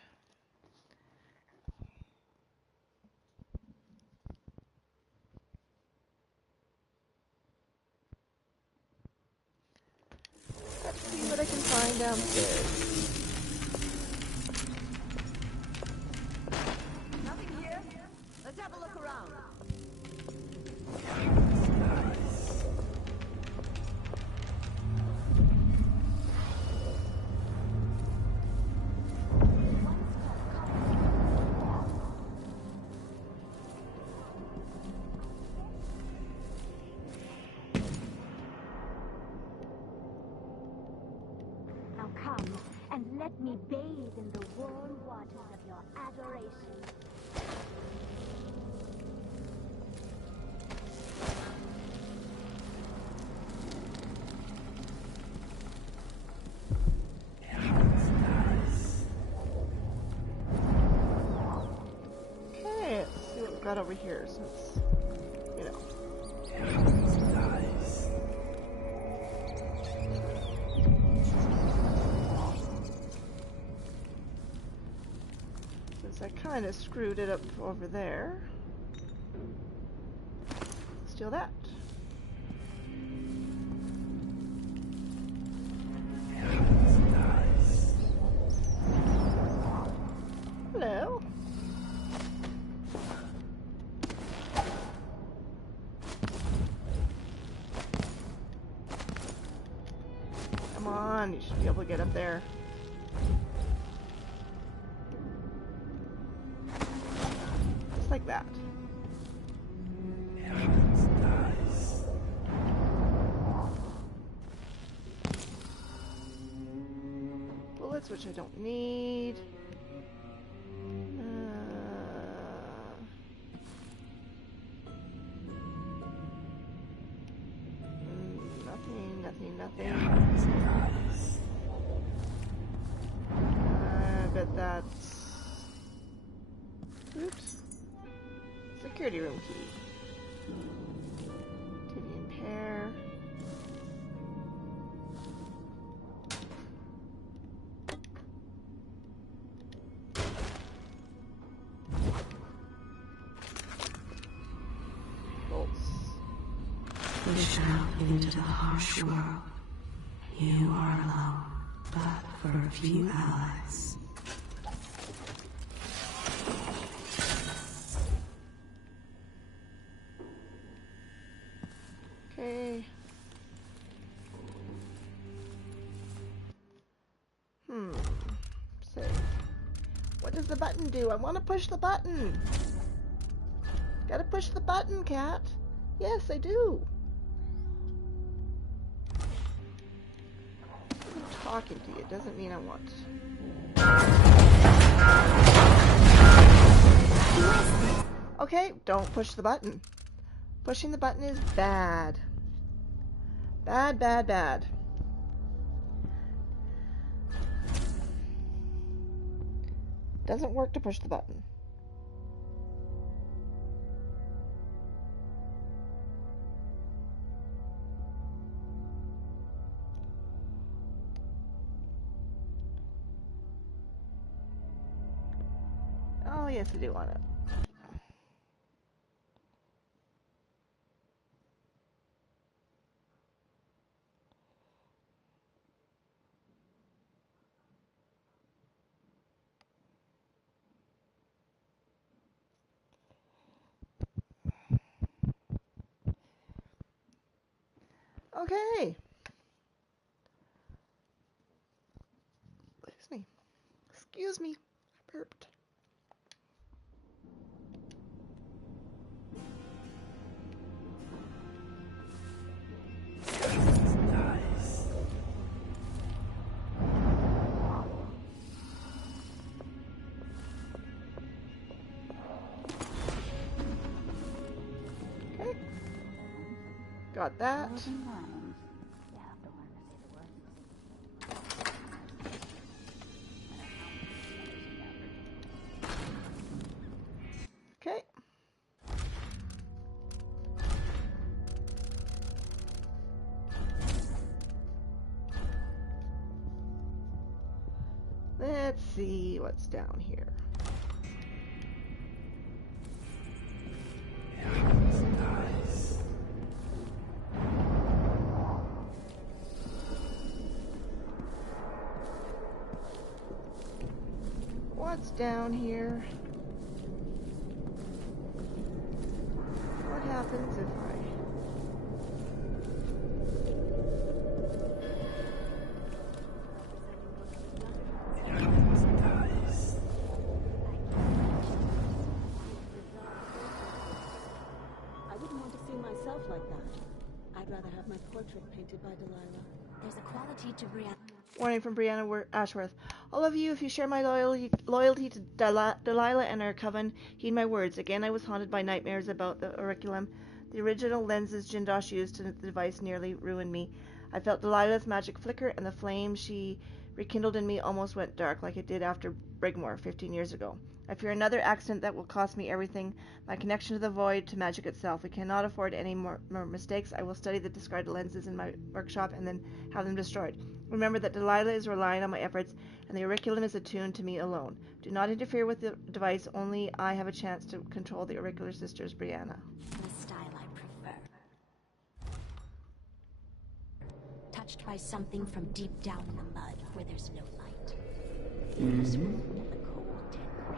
Let's see what I can find downstairs. Nothing here. Let's have a look around. Now come and let me bathe in the warm waters of your adoration. Okay, let's see what we've got over here since, you know. Since I kind of screwed it up over there. Steal that. Hello. Come on, you should be able to get up there. Just like that. Bullets, which I don't need. Nothing. I bet that's... Oops. Security room key. Tibian pear. Bolts. Push out into the harsh world. You are alone, but for a few allies. Okay. Save. What does the button do? I want to push the button. Gotta push the button, cat. Yes, I do. I'm talking to you. Doesn't mean I want. Okay, don't push the button. Pushing the button is bad. Bad, bad, bad. Doesn't work to push the button. Oh, yes, I do want it. Okay. Excuse me. I burped. Got that. Okay. Let's see what's down here. What's down here? What happens if I... I wouldn't want to see myself like that. I'd rather have my portrait painted by Delilah. There's a quality to Brianna. Warning from Brianna Ashworth. All of you, if you share my loyalty to Delilah and our coven, heed my words. Again, I was haunted by nightmares about the auriculum. The original lenses Jindosh used to the device nearly ruined me. I felt Delilah's magic flicker, and the flame she rekindled in me almost went dark, like it did after Brigmore 15 years ago. I fear another accident that will cost me everything, my connection to the void, to magic itself. We cannot afford any more mistakes. I will study the discarded lenses in my workshop and then have them destroyed. Remember that Delilah is relying on my efforts, and the auriculum is attuned to me alone. Do not interfere with the device. Only I have a chance to control the auricular sisters, Brianna. The style I prefer. Touched by something from deep down in the mud, where there's no light. In the swoon and the cold, dead grave.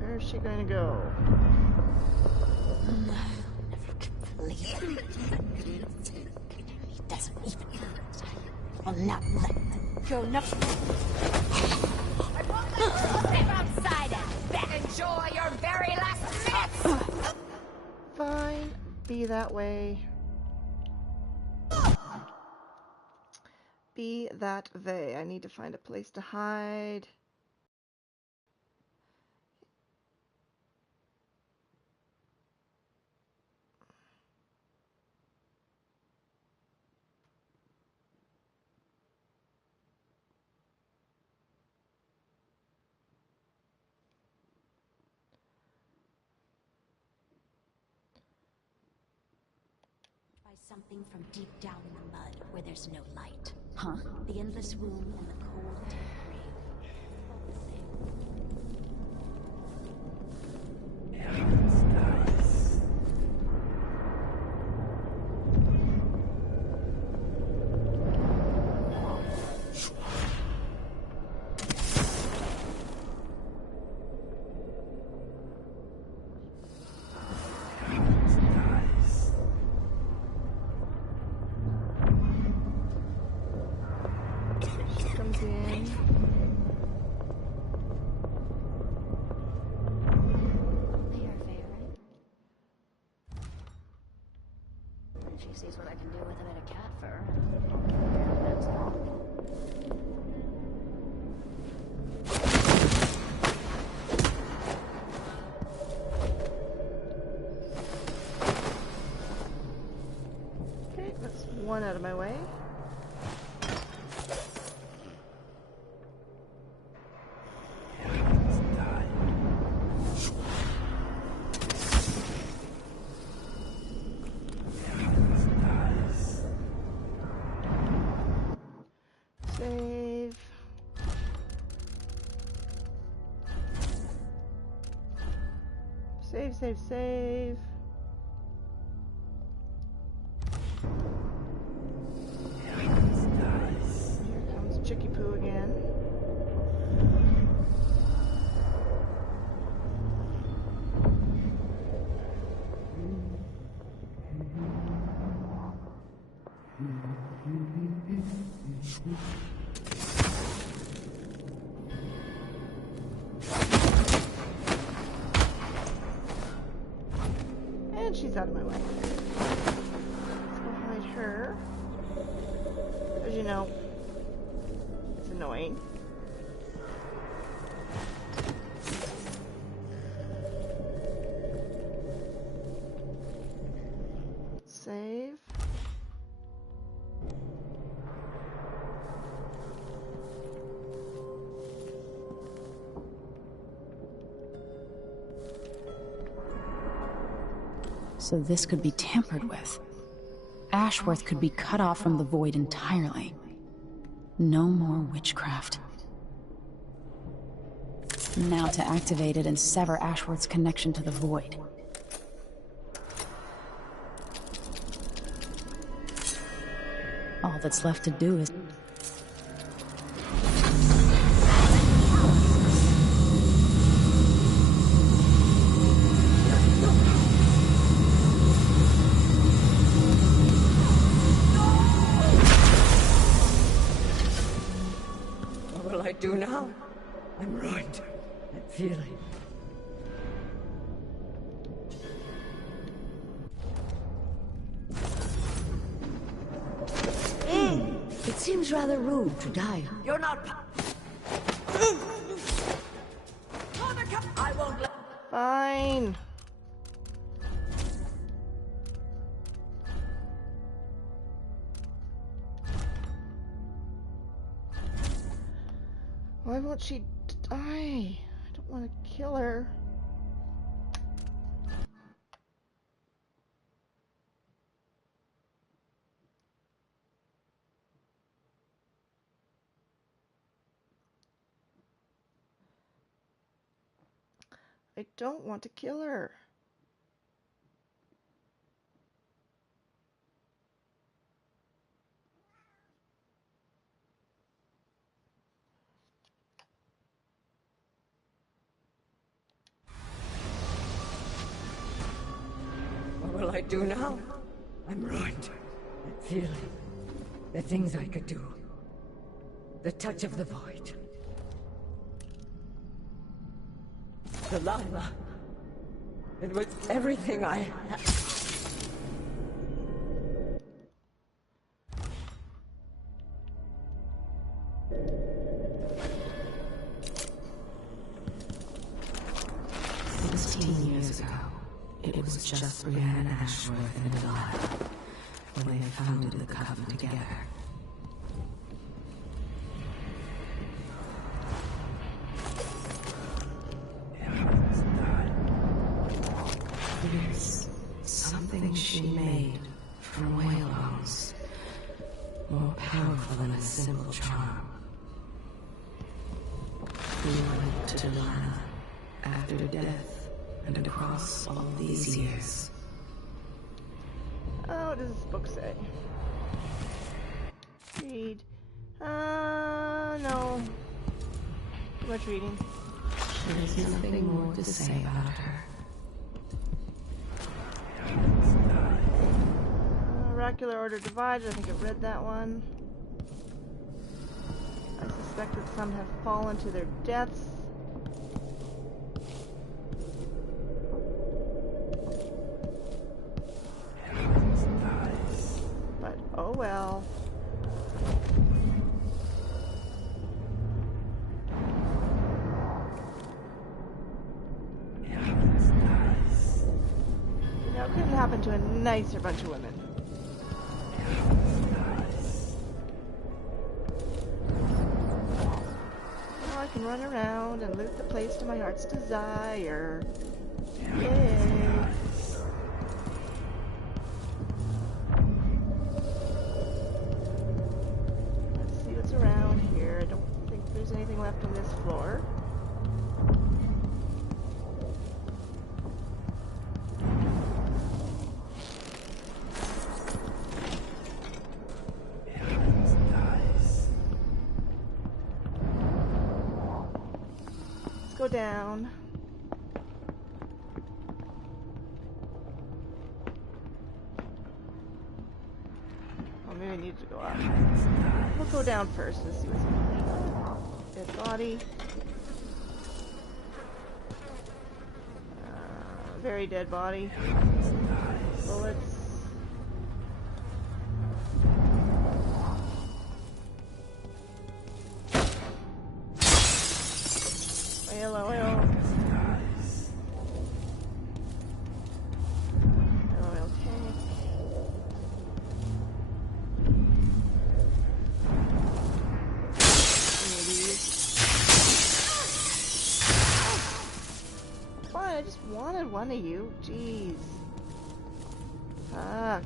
Where's she going to go? He doesn't even. I'll not let them go enough. I won't let you step outside and enjoy your very last minutes. Fine, be that way. Be that way. I need to find a place to hide. By something from deep down in the mud, where there's no light. Huh? The endless womb and the cold, dead grave. She sees what I can do with a bit of cat fur. Okay, that's one out of my way. Save. Save, save, save. Here comes Chicky Poo again. she's out of my way. Let's go hide her. As you know, it's annoying. Save. So this could be tampered with. Ashworth could be cut off from the Void entirely. No more witchcraft. Now to activate it and sever Ashworth's connection to the Void. All that's left to do is... What will I do now? I'm ruined. That feeling. It seems rather rude to die. You're not. I won't let. Fine. Why won't she die? I don't want to kill her. I don't want to kill her. What will I do now? I'm ruined. That feeling. The things I could do. The touch of the Void. Delilah. It was everything I had. Years ago, it was just Brianna Ashworth and Delilah when they founded the Coven together. There's something she made from whale bones, more powerful than a simple charm. We went to Delilah after death. And across all these years. Oh, what does this book say? Read. No. Too much reading. There's nothing more to say about her. Oracular Order divided. I think I read that one. I suspect that some have fallen to their deaths. Oh well. You know, it couldn't happen to a nicer bunch of women. Now I can run around and loot the place to my heart's desire. Yay. Around here. I don't think there's anything left on this floor. Let's go down. Oh, maybe I need to go up. We'll go down first and see what's in there. Dead body. Very dead body. bullets. Oil, oil. Oil tank. Fine, I just wanted one of you. Jeez. Fuck.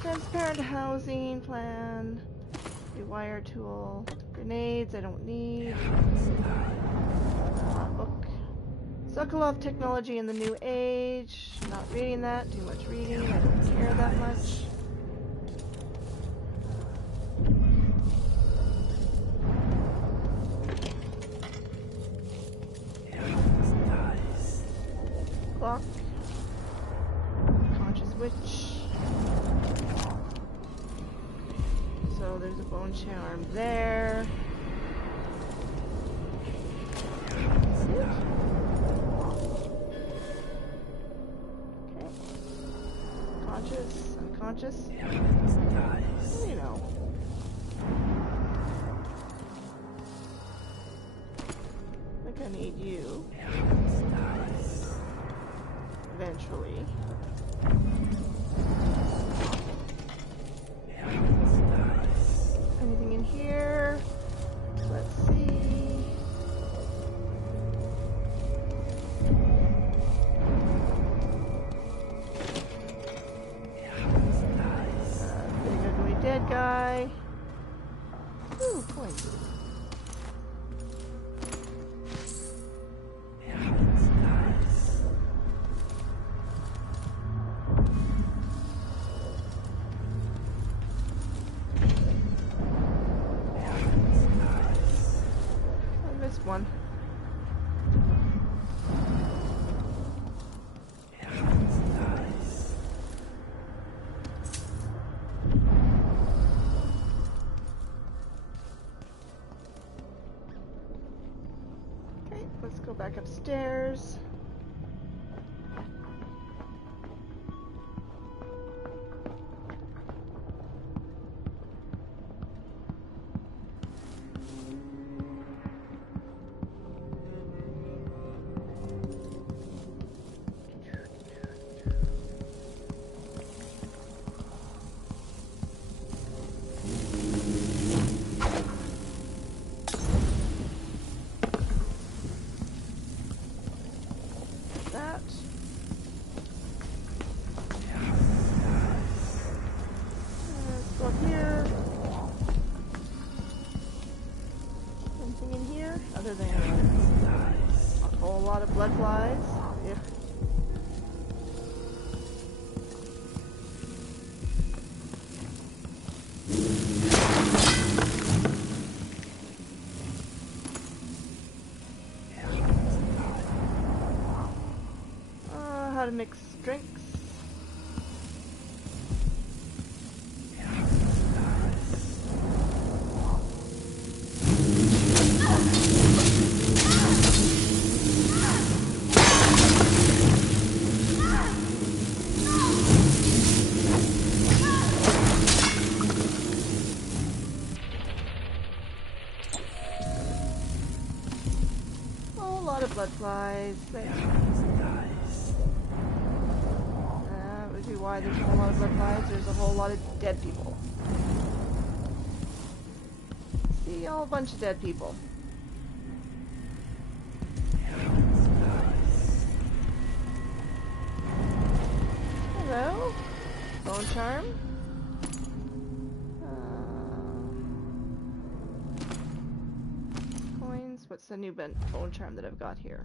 Transparent housing plan. Rewire tool. Grenades I don't need. Book. Sokolov technology in the new age. Not reading that. Too much reading. I don't care that much. Clock. Conscious witch. So there's a bone charm there. Okay. Conscious, unconscious. You know. I think I need you. Eventually. Anything in here? Let's see. Big ugly dead guy. Ooh, points. One. Okay, let's go back upstairs. Other than a whole lot of blood flies. Yep. How to mix drinks. Blood flies. That would be why there's a whole lot of blood flies. There's a whole lot of dead people. See, a whole bunch of dead people. Hello? Bone charm? What's the new bone charm that I've got here?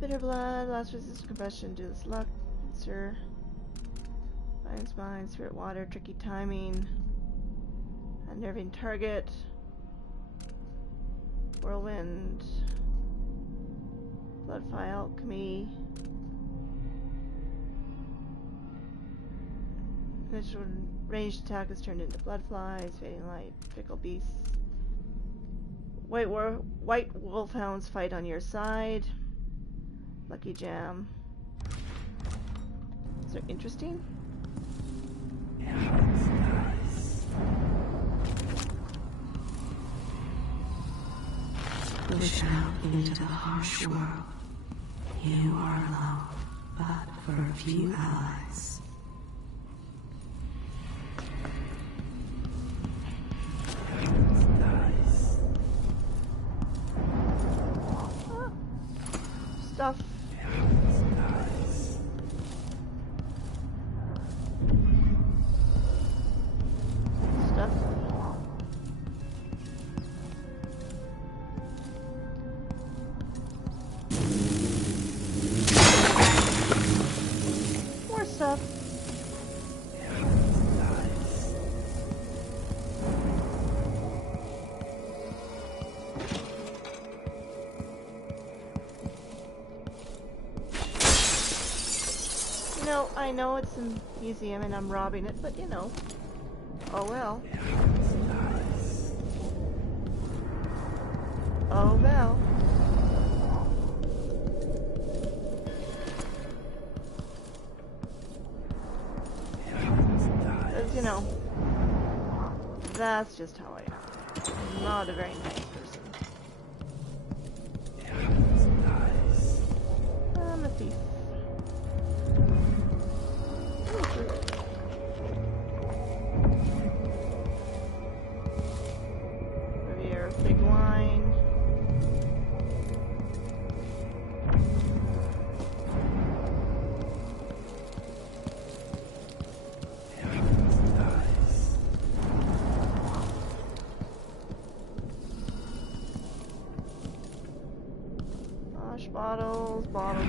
Bitter blood, last resistance compression, do this luck, sir. Fine spine, spirit water, tricky timing, unnerving target, whirlwind, blood fire alchemy, initial ranged attack is turned into blood flies, fading light, fickle beasts. White wolfhounds fight on your side. Lucky Jam. Is there interesting? Push out into the harsh world. You are alone, but for a few allies. Stuff. Stuff. More stuff. No, I know it's a museum and I'm robbing it, but you know. Oh well. Oh well. As you know, that's just how I am. I'm not a very nice person. I'm a thief. Riviera, big wine. Wash bottles, bottles.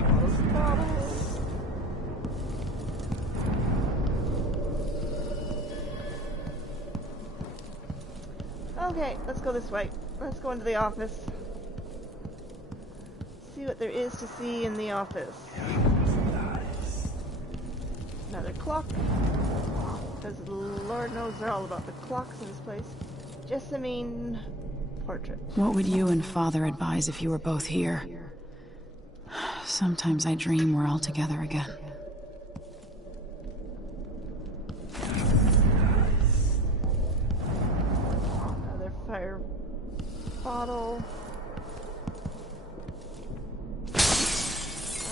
Okay, let's go this way. Let's go into the office. See what there is to see in the office. Another clock. Because Lord knows they're all about the clocks in this place. Jessamine portrait. What would you and Father advise if you were both here? Sometimes I dream we're all together again. Another fire bottle.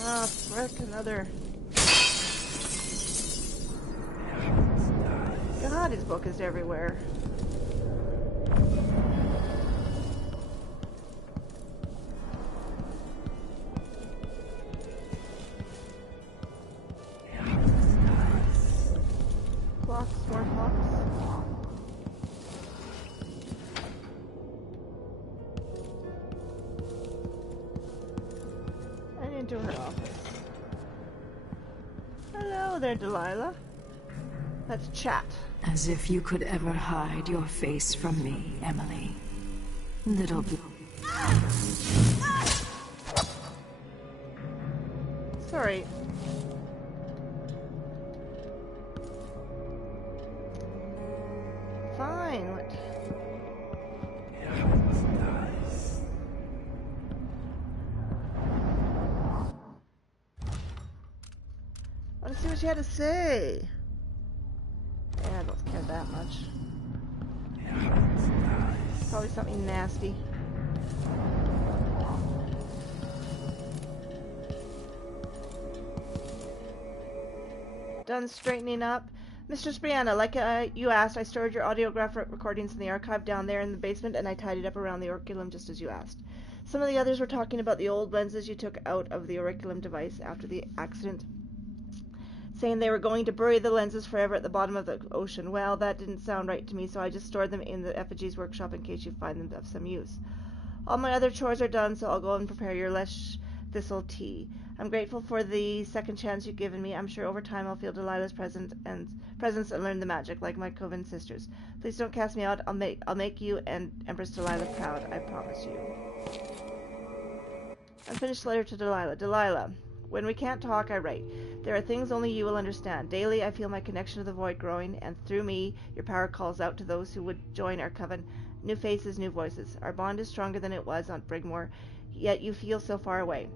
Ah, frick, another. God, his book is everywhere. Clocks, more clocks. And into her office. Hello there, Delilah. Let's chat. As if you could ever hide your face from me, Emily. Little blue. Sorry. Fine. What? Let's see what she had to say. Yeah, I don't care that much. Probably something nasty. Done straightening up. Mistress Brianna, like you asked, I stored your audiograph recordings in the archive down there in the basement, and I tidied up around the auriculum just as you asked. Some of the others were talking about the old lenses you took out of the auriculum device after the accident, saying they were going to bury the lenses forever at the bottom of the ocean. Well, that didn't sound right to me, so I just stored them in the effigies workshop in case you find them of some use. All my other chores are done, so I'll go and prepare your lush thistle tea. I'm grateful for the second chance you've given me. I'm sure over time I'll feel Delilah's presence and learn the magic, like my Coven sisters. Please don't cast me out. I'll make you and Empress Delilah proud. I promise you. Unfinished letter to Delilah. Delilah, When we can't talk, I write. There are things only you will understand. Daily, I feel my connection to the void growing, and through me, your power calls out to those who would join our coven. New faces, new voices. Our bond is stronger than it was on Brigmore, yet you feel so far away.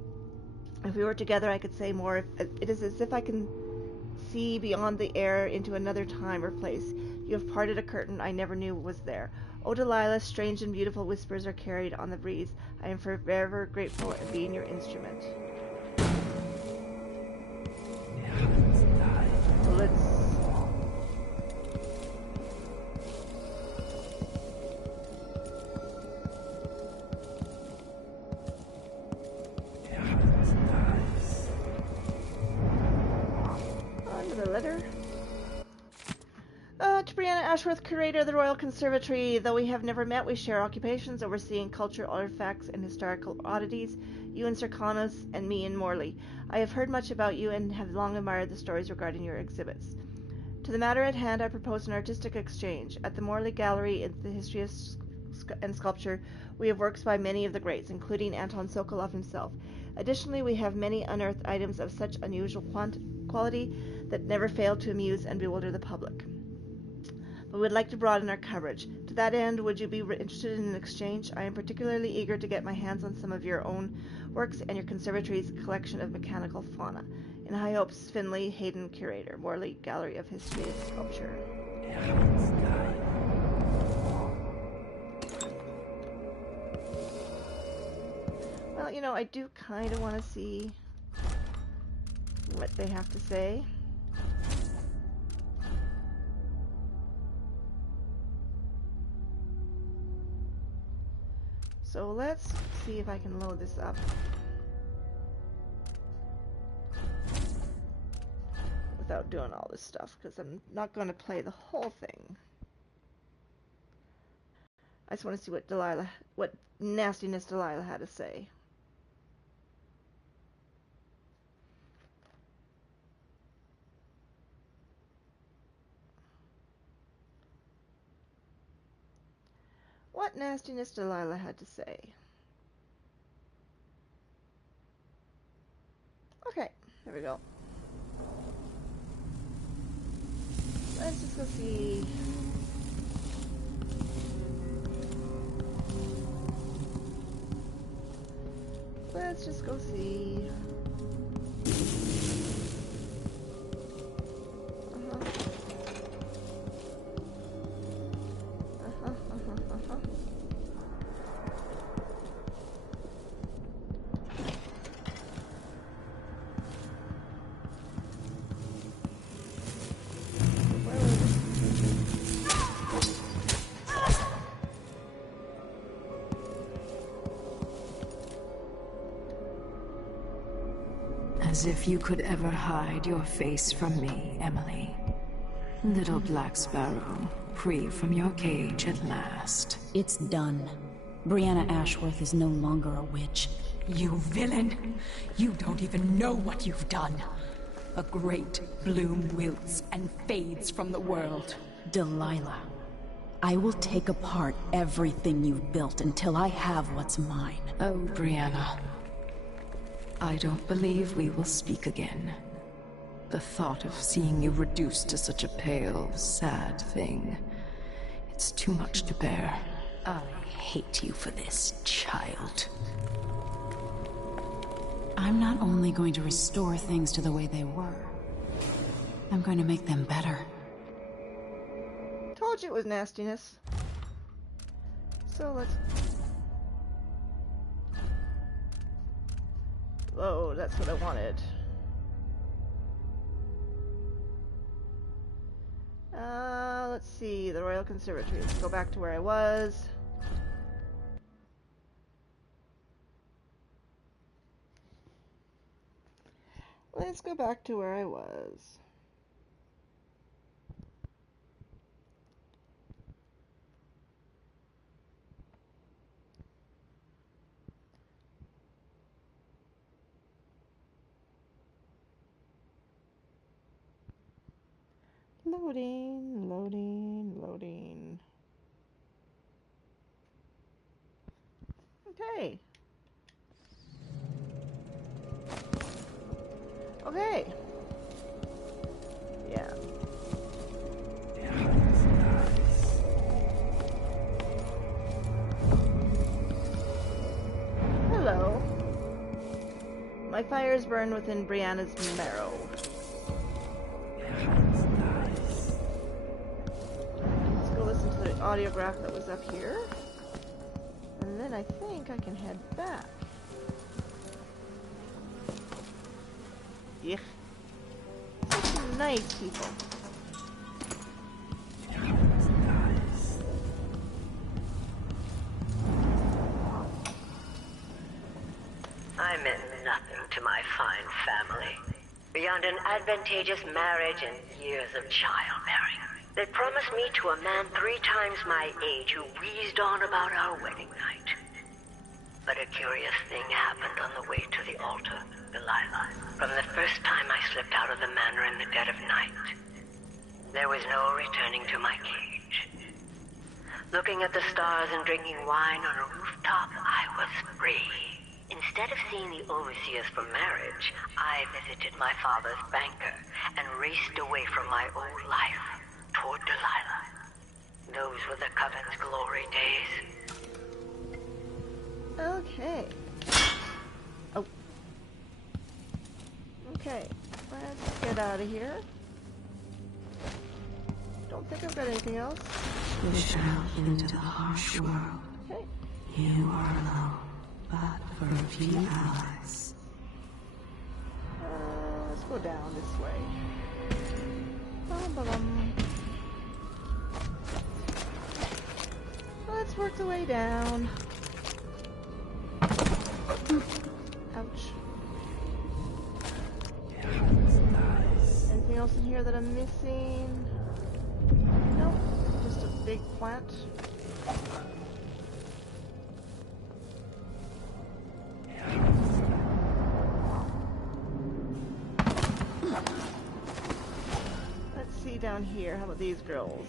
If we were together, I could say more. It is as if I can see beyond the air into another time or place. You have parted a curtain I never knew was there. O Delilah, strange and beautiful whispers are carried on the breeze. I am forever grateful at being your instrument. So let's... on to the letter. To Brianna Ashworth, curator of the Royal Conservatory. Though we have never met, we share occupations, overseeing cultural artifacts and historical oddities. You and Sir Connors, and me and Morley. I have heard much about you and have long admired the stories regarding your exhibits. To the matter at hand, I propose an artistic exchange. At the Morley Gallery in the History of and Sculpture, we have works by many of the greats, including Anton Sokolov himself. Additionally, we have many unearthed items of such unusual quality that never fail to amuse and bewilder the public. But we would like to broaden our coverage. To that end, would you be interested in an exchange? I am particularly eager to get my hands on some of your own works and your conservatory's collection of mechanical fauna. In high hopes, Finley Hayden, curator, Morley Gallery of History and Sculpture. Well, you know, I do kind of want to see what they have to say. So let's see if I can load this up without doing all this stuff, because I'm not going to play the whole thing. I just want to see what nastiness Delilah had to say. What nastiness Delilah had to say. Okay, there we go. Let's just go see. Let's just go see. As if you could ever hide your face from me, Emily. Little Black Sparrow, free from your cage at last. It's done. Brianna Ashworth is no longer a witch. You villain! You don't even know what you've done. A great bloom wilts and fades from the world. Delilah, I will take apart everything you've built until I have what's mine. Oh, Brianna. I don't believe we will speak again. The thought of seeing you reduced to such a pale, sad thing. It's too much to bear. I hate you for this, child. I'm not only going to restore things to the way they were, I'm going to make them better. Told you it was nastiness. So let's... Oh, that's what I wanted. Let's see, the Royal Conservatory. Let's go back to where I was. Let's go back to where I was. Loading, loading, loading. Okay. Okay. Yeah. Hello. My fires burn within Brianna's marrow. Let's go listen to the audiograph that was up here. And then I think I can head back. Yuck. Such nice people. I meant nothing to my fine family. Beyond an advantageous marriage and years of childbearing. They promised me to a man 3 times my age who wheezed on about our wedding night. But a curious thing happened on the way to the altar, Delilah. From the first time I slipped out of the manor in the dead of night, there was no returning to my cage. Looking at the stars and drinking wine on a rooftop, I was free. Instead of seeing the overseers for marriage, I visited my father's banker and raced away from my old life toward Delilah. Those were the Coven's glory days. Okay. Oh. Okay. Let's get out of here. Don't think I've got anything else. Push out into the harsh world. Okay. You are alone, but for a few hours. Let's go down this way. Bum-ba-bum. Let's work the way down. Ouch. Anything else in here that I'm missing? Nope. Just a big plant. Let's see down here. How about these girls?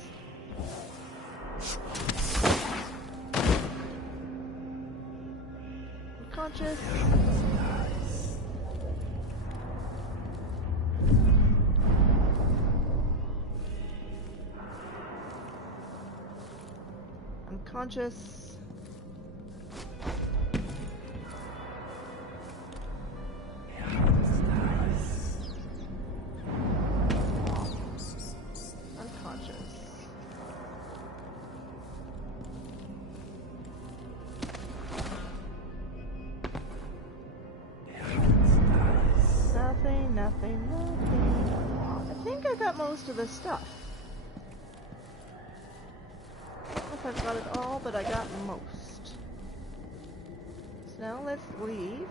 Unconscious. Unconscious. Unconscious. Nothing. I think I got most of the stuff. I don't know if I've got it all, but I got most. So now let's leave.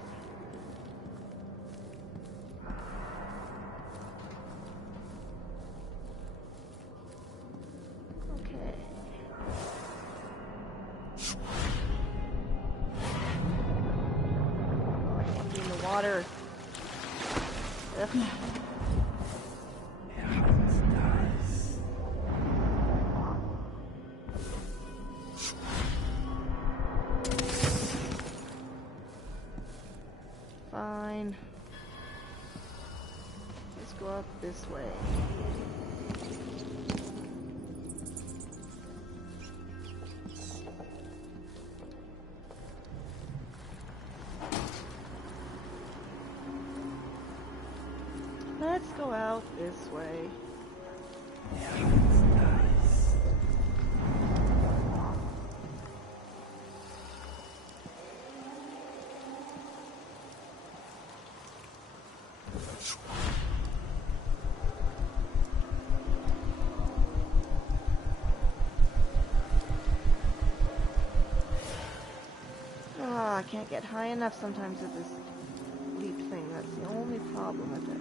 Okay. Oh, I don't want to be in the water. Ugh. Fine. Let's go up this way. Let's go out this way. Ah, I can't get high enough sometimes with this leap thing. That's the only problem with it.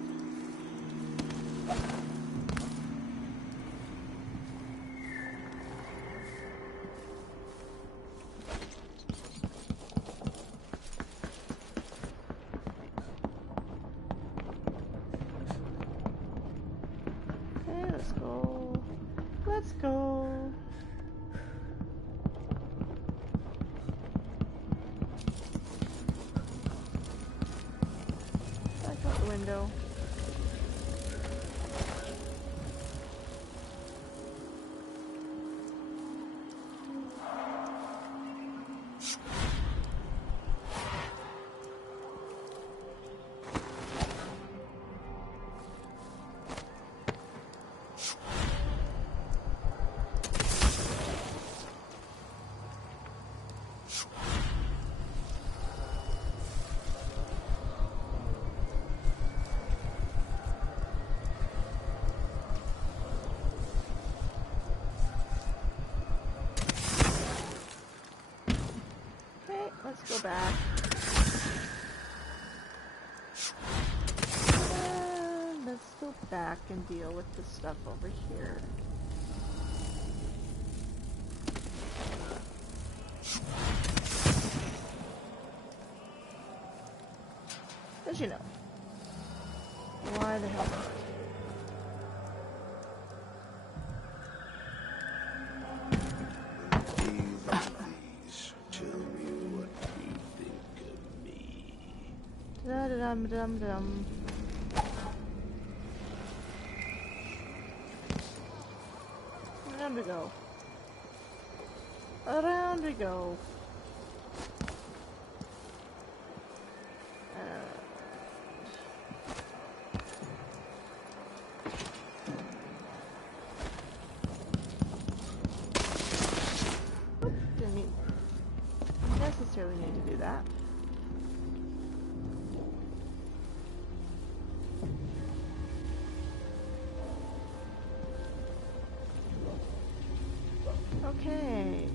Okay, let's go. Let's go. Back out the window. Let's go back. And let's go back and deal with the stuff over here. As you know. Why the hell not? Da-da-dum-dum-dum. Around we go. Around we go. Didn't necessarily need to do that. Okay.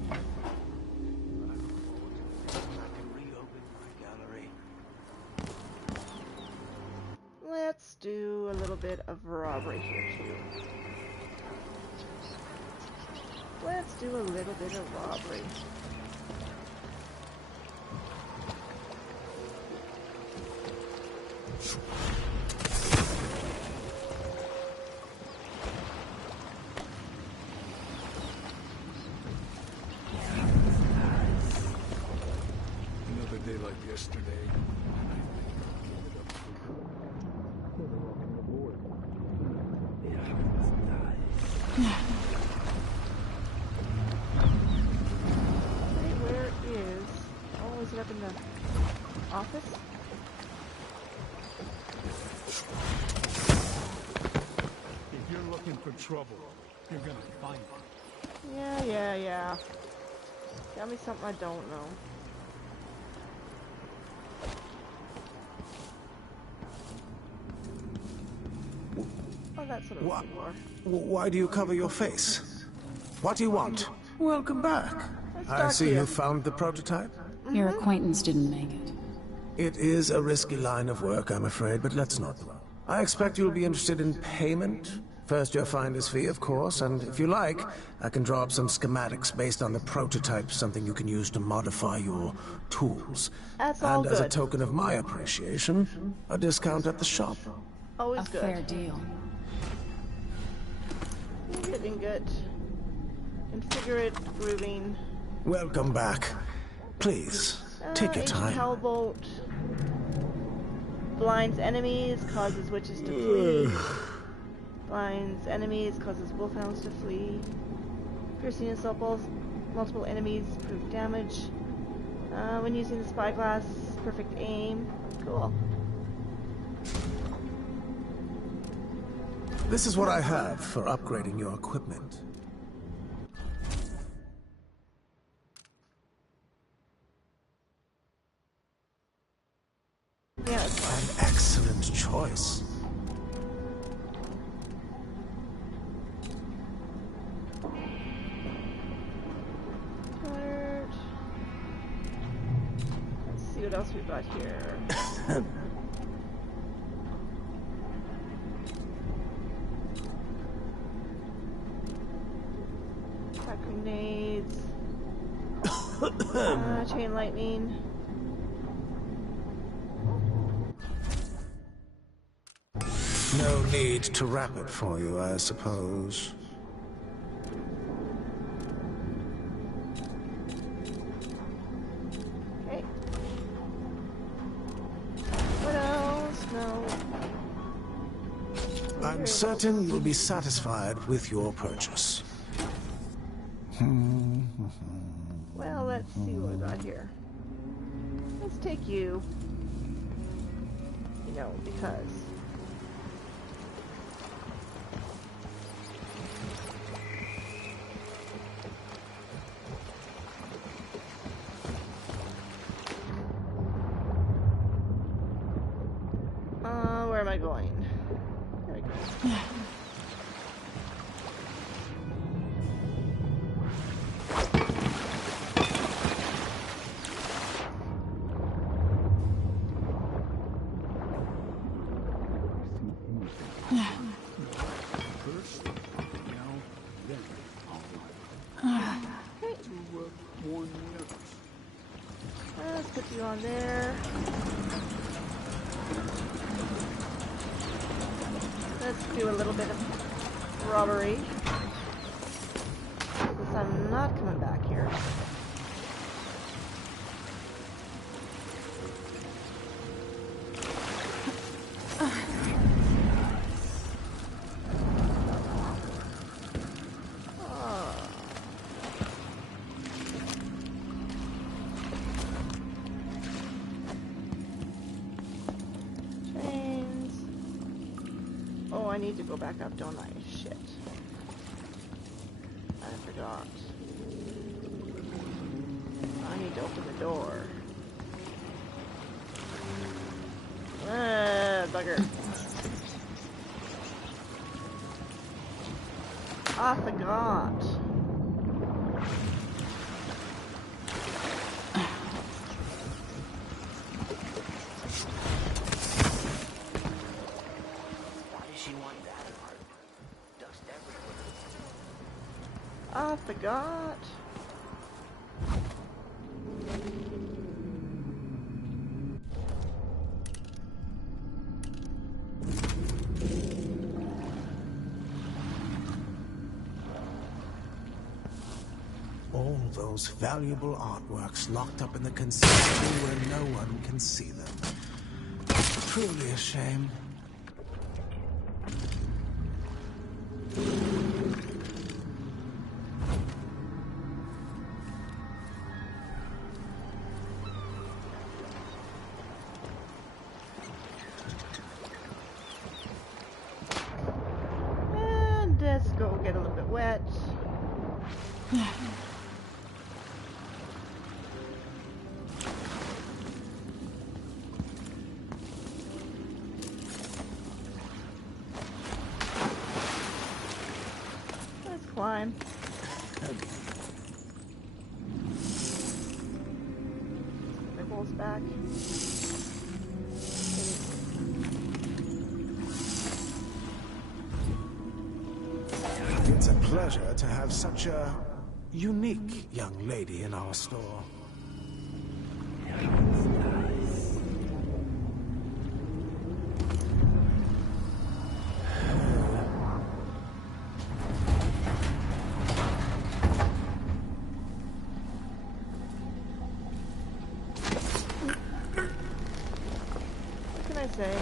Let's do a little bit of robbery here too. Let's do a little bit of robbery. Another day like yesterday. Where is... Oh, is it up in the office? If you're looking for trouble, you're gonna find it. Yeah. Tell me something I don't know. Oh, that's what I'm looking for. Why do you cover your face? What do you want? Welcome back. I see you found the prototype. Your acquaintance didn't make it. It is a risky line of work, I'm afraid, but let's not dwell. I expect you'll be interested in payment. First your finder's fee, of course, and if you like, I can draw up some schematics based on the prototype, something you can use to modify your tools. That's all and as a good. token of my appreciation, a discount at the shop. Always A good. fair deal. Ingot. Configure it. Grooving. Welcome back. Please, take your Ancient time. Hellbolt. Blinds enemies, causes witches to flee. Blinds enemies, causes wolfhounds to flee. Piercing assault balls, multiple enemies, proof damage. When using the spyglass, perfect aim. Cool. This is what I have for upgrading your equipment. Yeah, it's fine. An excellent choice. Let's see what else we've got here. Attack grenades. Chain lightning. No need to wrap it for you, I suppose. Okay. What else? No. I'm certain you'll be satisfied with your purchase. Well, let's see what we got here. Let's take you. You know, because. Where am I going? There we go. put you on there. Let's do a little bit of robbery. Because I'm not coming back here. I need to go back up, don't I? Shit. I forgot. I need to open the door. Bugger. I forgot. I forgot. All those valuable artworks locked up in the conservatory where no one can see them. Truly a shame. Let's go get a little bit wet. Let's climb. Nichols back. It's a pleasure to have such a unique young lady in our store. What can I say?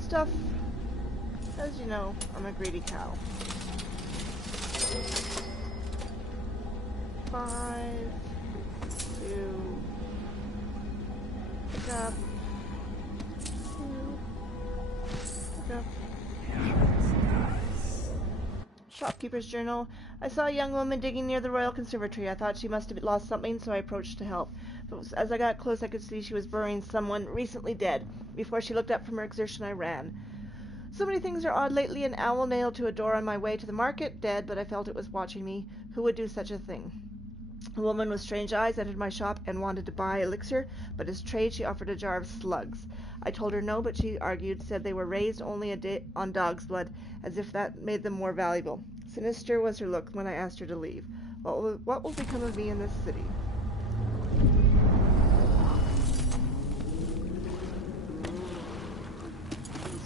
Stuff. As you know, I'm a greedy cow. 5, 2, pick up, 2, pick up. Shopkeeper's journal. I saw a young woman digging near the royal conservatory. I thought she must have lost something, so I approached to help. But as I got close, I could see she was burying someone recently dead. Before she looked up from her exertion, I ran. So many things are odd lately. An owl nailed to a door on my way to the market, dead, but I felt it was watching me. Who would do such a thing? A woman with strange eyes entered my shop and wanted to buy elixir, but as trade she offered a jar of slugs. I told her no, but she argued, said they were raised only on dog's blood, as if that made them more valuable. Sinister was her look when I asked her to leave. What will become of me in this city?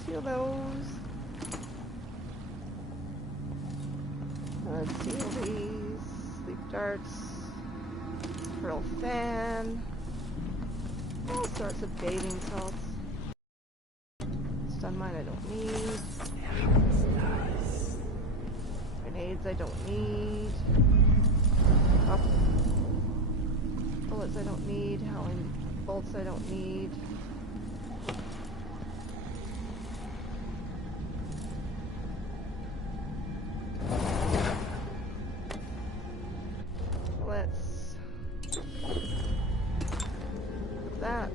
Steal those. Let's see these. Sleep darts. Pearl fan. All sorts of bathing salts. Stun mine I don't need. Grenades I don't need. Bullets I don't need. Howling bolts I don't need. Let's put that.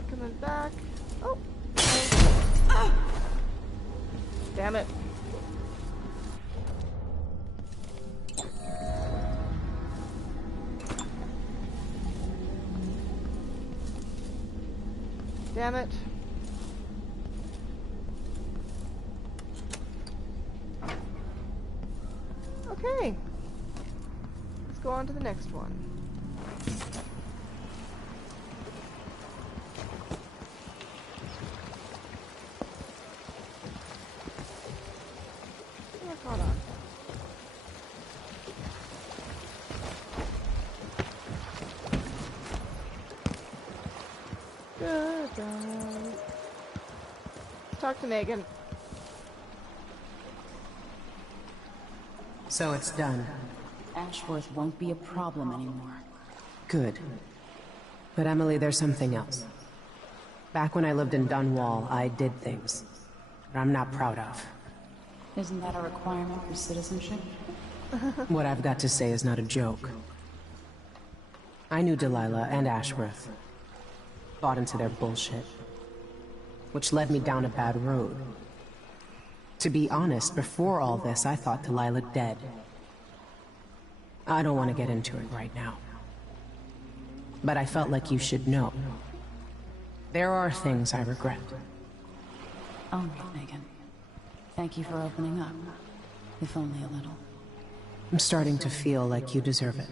not coming back. Oh! Damn it. Damn it. Okay. Let's go on to the next one. Hold on. Goodbye. Let's talk to Megan. So it's done. Ashworth won't be a problem anymore. Good. But Emily, there's something else. Back when I lived in Dunwall, I did things that I'm not proud of. Isn't that a requirement for citizenship? What I've got to say is not a joke. I knew Delilah and Ashworth. Bought into their bullshit. Which led me down a bad road. To be honest, before all this, I thought Delilah dead. I don't want to get into it right now. But I felt like you should know. There are things I regret. All right, Megan. Thank you for opening up. If only a little. I'm starting to feel like you deserve it.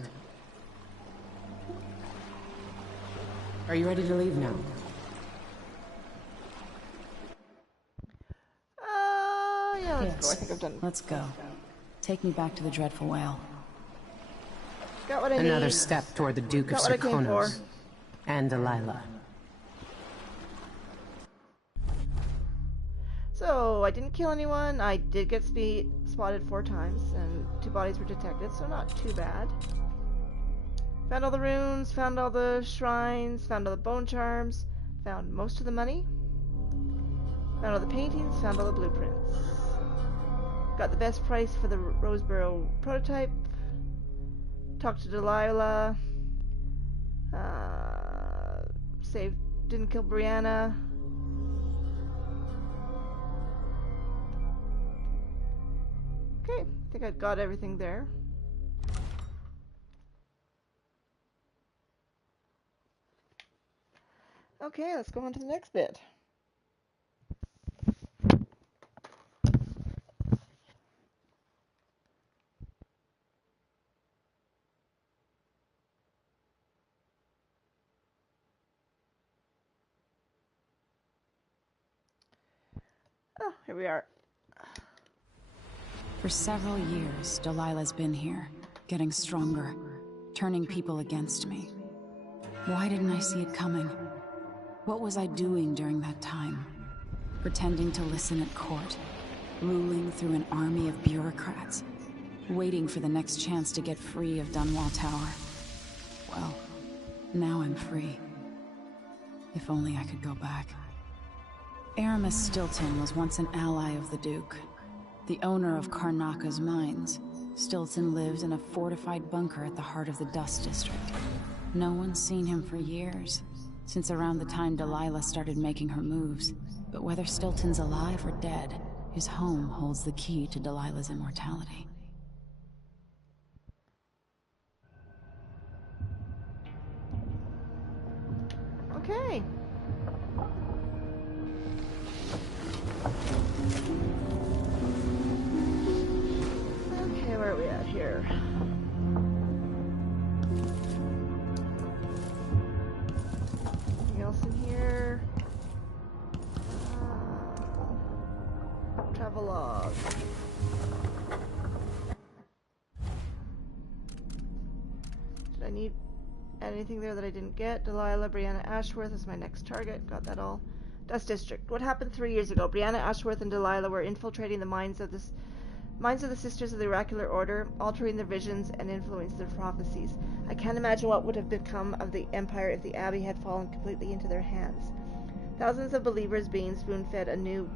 Are you ready to leave now? Yeah, let's go. I think I've done. Let's go. Take me back to the Dreadful Whale. Got what I Another need. step toward the Duke of Got what I came for. Serkonos. And Delilah. So, I didn't kill anyone. I did get spotted 4 times, and 2 bodies were detected, so not too bad. Found all the runes, found all the shrines, found all the bone charms, found most of the money, found all the paintings, found all the blueprints. Got the best price for the Roseboro prototype. Talked to Delilah. Didn't kill Brianna. Okay, I think I got everything there. Okay, let's go on to the next bit. Oh, here we are. For several years, Delilah's been here, getting stronger, turning people against me. Why didn't I see it coming? What was I doing during that time? Pretending to listen at court, ruling through an army of bureaucrats, waiting for the next chance to get free of Dunwall Tower. Well, now I'm free. If only I could go back. Aramis Stilton was once an ally of the Duke. The owner of Karnaka's mines. Stilton lived in a fortified bunker at the heart of the Dust District. No one's seen him for years, since around the time Delilah started making her moves. But whether Stilton's alive or dead, his home holds the key to Delilah's immortality. Okay. Okay, where are we at here? Anything else in here? Travel log. Did I need anything there that I didn't get? Delilah, Brianna, Ashworth is my next target. Got that all. Dust District. What happened 3 years ago? Brianna, Ashworth, and Delilah were infiltrating the minds of the Sisters of the Oracular Order, altering their visions and influencing their prophecies. I can't imagine what would have become of the Empire if the Abbey had fallen completely into their hands. Thousands of believers being spoon-fed a new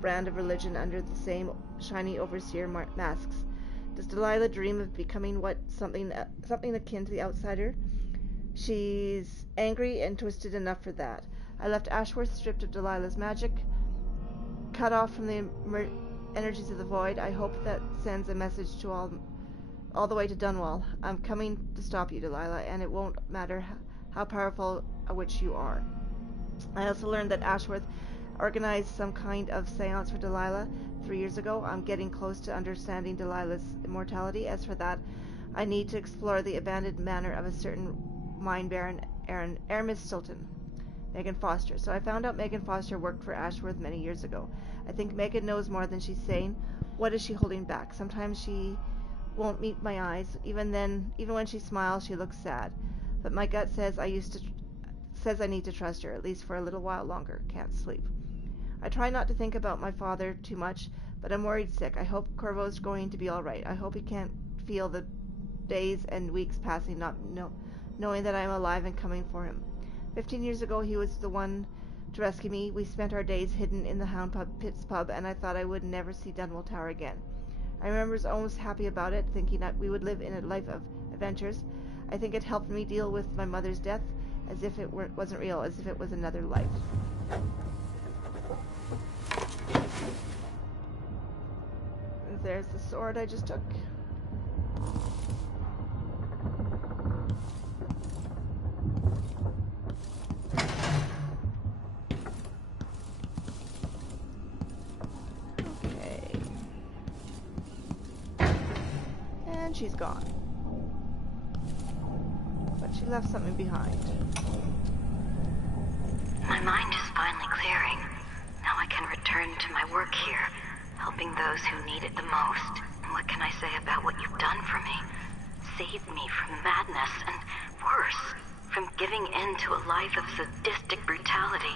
brand of religion under the same shiny overseer masks. Does Delilah dream of becoming something akin to the outsider? She's angry and twisted enough for that. I left Ashworth stripped of Delilah's magic, cut off from the energies of the void. I hope that sends a message to all the way to Dunwall. I'm coming to stop you, Delilah, and it won't matter how powerful a witch you are. I also learned that Ashworth organized some kind of seance for Delilah 3 years ago. I'm getting close to understanding Delilah's immortality. As for that, I need to explore the abandoned manor of a certain mine baron, Aramis Stilton. Megan Foster. So I found out Megan Foster worked for Ashworth many years ago. I think Megan knows more than she's saying. What is she holding back? Sometimes she won't meet my eyes. Even when she smiles, she looks sad. But my gut says I need to trust her, at least for a little while longer. Can't sleep. I try not to think about my father too much, but I'm worried sick. I hope Corvo's going to be all right. I hope he can't feel the days and weeks passing not knowing that I'm alive and coming for him. 15 years ago, he was the one to rescue me. We spent our days hidden in the Hound Pit's pub, and I thought I would never see Dunwall Tower again. I remember almost happy about it, thinking that we would live in a life of adventures. I think it helped me deal with my mother's death, as if it wasn't real, as if it was another life. And there's the sword I just took. And she's gone. But she left something behind. My mind is finally clearing. Now I can return to my work here, helping those who need it the most. And what can I say about what you've done for me? Saved me from madness, and worse, from giving in to a life of sadistic brutality.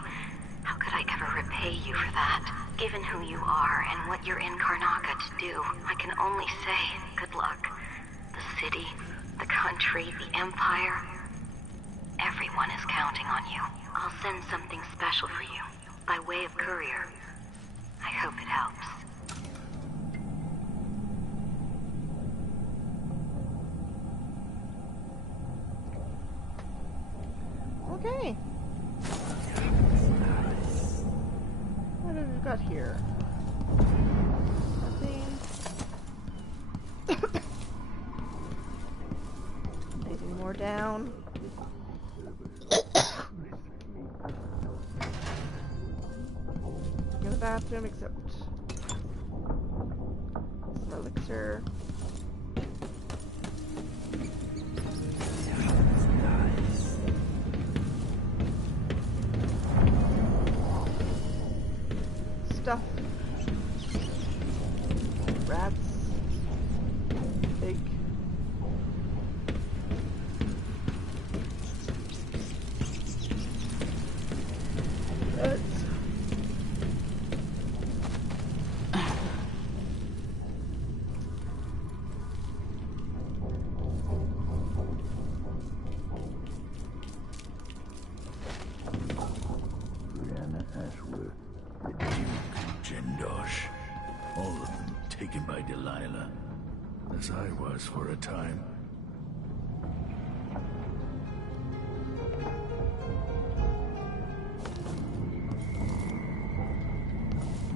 How could I ever repay you for that? Given who you are and what you're in Karnaca to do, I can only say good luck. The city, the country, the empire, everyone is counting on you. I'll send something special for you, by way of courier. I hope it helps. Okay. What have we got here? Nothing. Anything more down? In the bathroom, except some elixir. Stuff. Rats. Big. Rats. Brianna Ashworth, the Duke, Jendosh, all of them taken by Delilah, as I was for a time.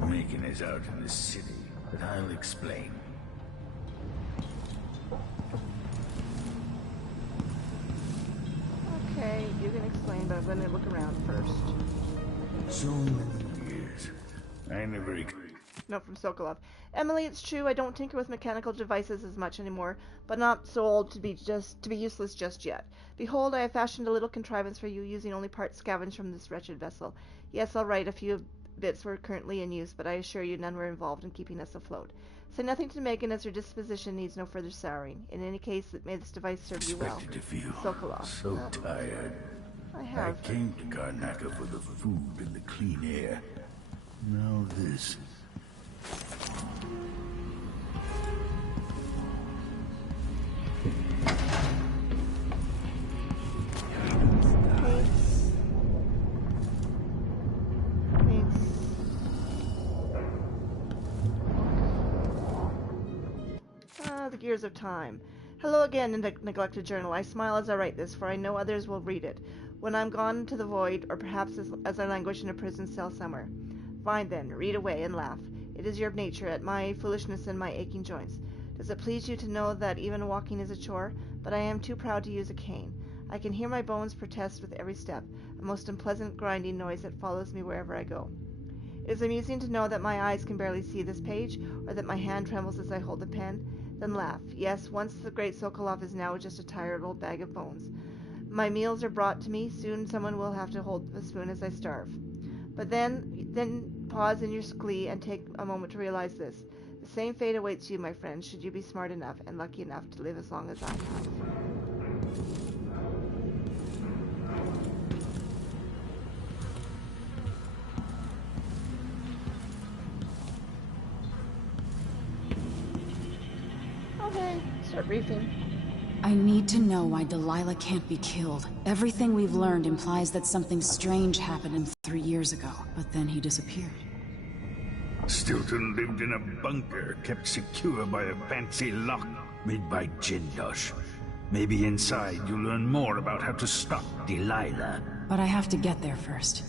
Macon is out in the city, but I'll explain. Okay, you can explain, but I'm going to look around first. So many years. I never... No, from Sokolov. Emily, it's true, I don't tinker with mechanical devices as much anymore, but not so old to be useless just yet. Behold, I have fashioned a little contrivance for you, using only parts scavenged from this wretched vessel. Yes, all right, a few bits were currently in use, but I assure you none were involved in keeping us afloat. Say nothing to Megan, as her disposition needs no further souring. In any case, may this device serve you well. Expected to feel Sokolov. so tired. I have. I came to Karnaca for the food and the clean air. Now this. The gears of time. Hello again, in the neglected journal. I smile as I write this, for I know others will read it. when I'm gone to the void, or perhaps as I languish in a prison cell somewhere. Fine then, read away and laugh. It is your nature, at my foolishness and my aching joints. Does it please you to know that even walking is a chore? But I am too proud to use a cane. I can hear my bones protest with every step, a most unpleasant grinding noise that follows me wherever I go. It is amusing to know that my eyes can barely see this page, or that my hand trembles as I hold the pen. Then laugh. Yes, once the great Sokolov is now just a tired old bag of bones. My meals are brought to me. Soon someone will have to hold the spoon as I starve. But then pause in your glee and take a moment to realize this. The same fate awaits you, my friend, should you be smart enough and lucky enough to live as long as I have. Okay, start briefing. I need to know why Delilah can't be killed. Everything we've learned implies that something strange happened him 3 years ago, but then he disappeared. Stilton lived in a bunker, kept secure by a fancy lock made by Jindosh. Maybe inside you'll learn more about how to stop Delilah. But I have to get there first.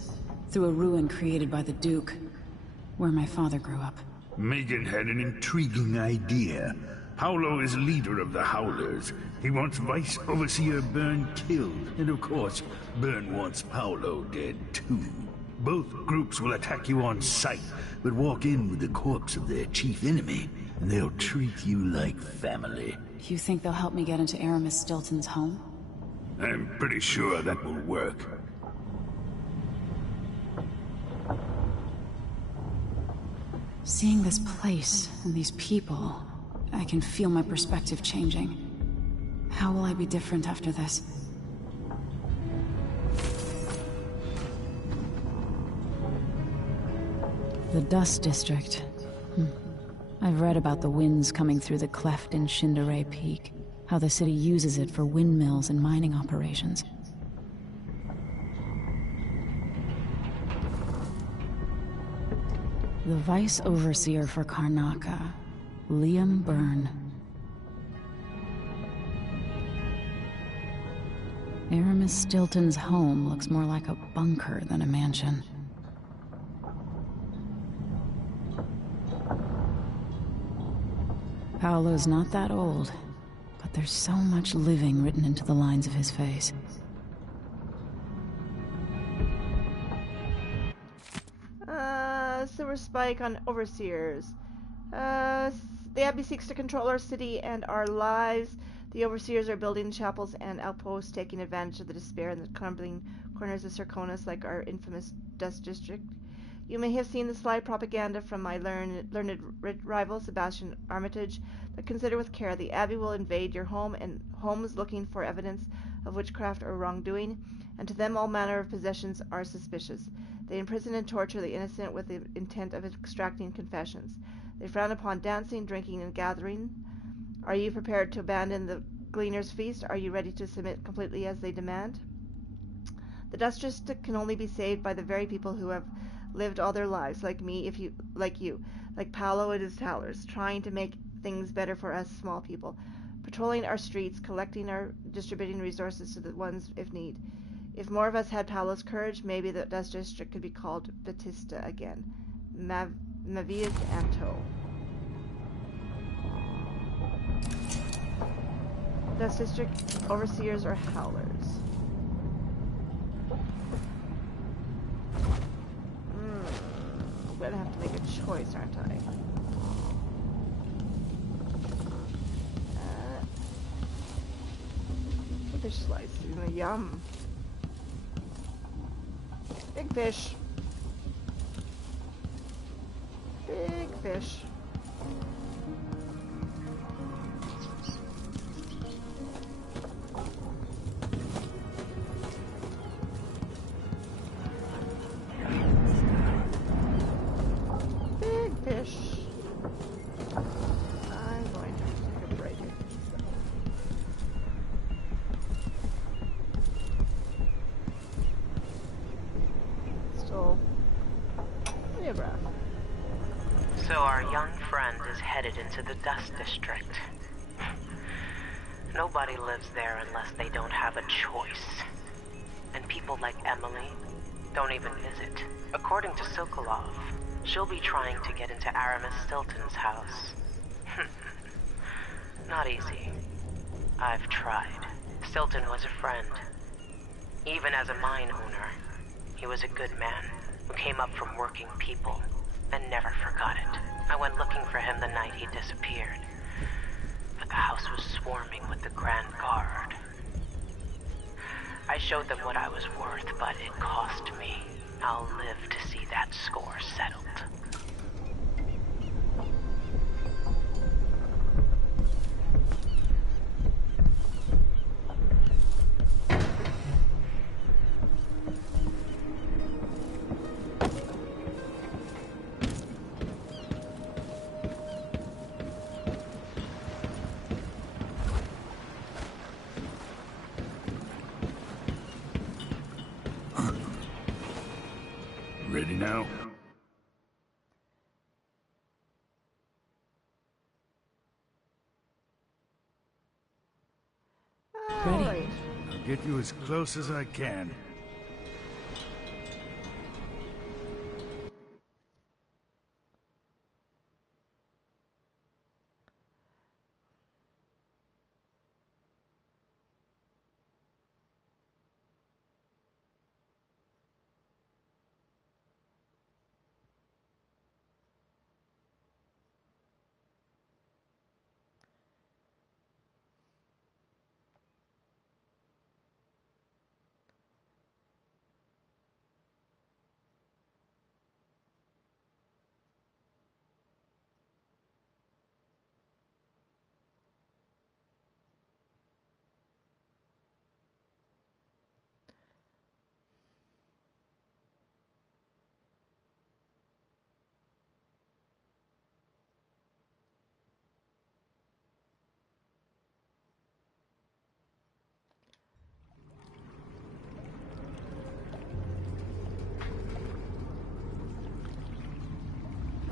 Through a ruin created by the Duke, where my father grew up. Megan had an intriguing idea. Paolo is leader of the Howlers. He wants Vice Overseer Byrne killed, and of course, Byrne wants Paolo dead too. Both groups will attack you on sight, but walk in with the corpse of their chief enemy, and they'll treat you like family. You think they'll help me get into Aramis Stilton's home? I'm pretty sure that will work. Seeing this place and these people, I can feel my perspective changing. How will I be different after this? The Dust District. I've read about the winds coming through the cleft in Shindaray Peak, how the city uses it for windmills and mining operations. The Vice Overseer for Karnaca, Liam Byrne. Aramis Stilton's home looks more like a bunker than a mansion. Paolo's not that old, but there's so much living written into the lines of his face. Silver Spike on Overseers. The Abbey seeks to control our city and our lives. The Overseers are building chapels and outposts, taking advantage of the despair in the crumbling corners of Sarkonis, like our infamous Dust District. You may have seen the sly propaganda from my learned rival, Sebastian Armitage, but consider with care. The Abbey will invade your home and homes looking for evidence of witchcraft or wrongdoing, and to them all manner of possessions are suspicious. They imprison and torture the innocent with the intent of extracting confessions. They frown upon dancing, drinking, and gathering. Are you prepared to abandon the Gleaner's Feast? Are you ready to submit completely as they demand? The Dust District can only be saved by the very people who have lived all their lives, like me, like Paolo and his Howlers, trying to make things better for us small people, patrolling our streets, distributing resources to the ones if need. If more of us had Paolo's courage, maybe the Dust District could be called Batista again. Mavias Anto. Dust District Overseers or Howlers? I'm gonna have to make a choice, aren't I? Fish slice, yum. Big fish. Big fish. Big fish. I'm going to take a break. Still, plenty of breath. So our young friend is headed into the Dust District. Nobody lives there unless they don't have a choice. and people like Emily don't even visit. According to Sokolov, she'll be trying to get into Aramis Stilton's house. Not easy. I've tried. Stilton was a friend. Even as a mine owner, he was a good man who came up from working people and never forgot it. I went looking for him the night he disappeared, but the house was swarming with the Grand Guard. I showed them what I was worth, but it cost me. I'll live to see that score settled. Ready now? Ready. I'll get you as close as I can.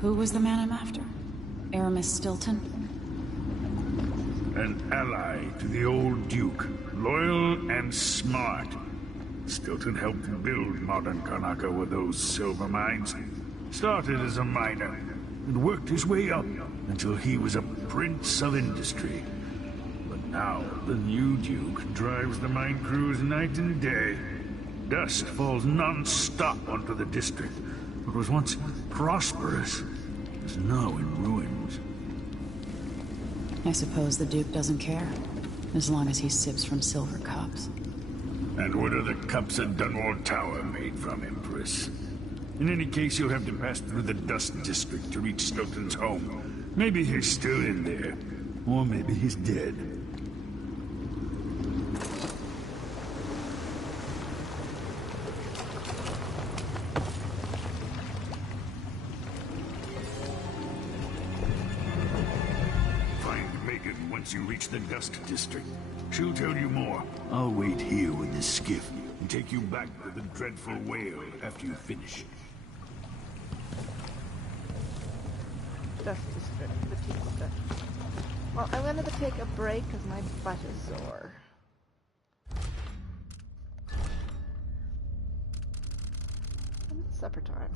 Who was the man I'm after? Aramis Stilton? An ally to the old Duke, loyal and smart. Stilton helped build modern Karnaca with those silver mines. Started as a miner, and worked his way up until he was a prince of industry. But now, the new Duke drives the mine crews night and day. Dust falls non-stop onto the district. What was once prosperous is now in ruins. I suppose the Duke doesn't care, as long as he sips from silver cups. And what are the cups at Dunwall Tower made from, Empress? In any case, you'll have to pass through the Dust District to reach Stilton's home. Maybe he's still in there, or maybe he's dead. Once you reach the Dust District, she'll tell you more. I'll wait here with the skiff and take you back to the dreadful whale after you finish. Dust District, Batista. Well, I'm gonna take a break because my butt is sore. And it's supper time.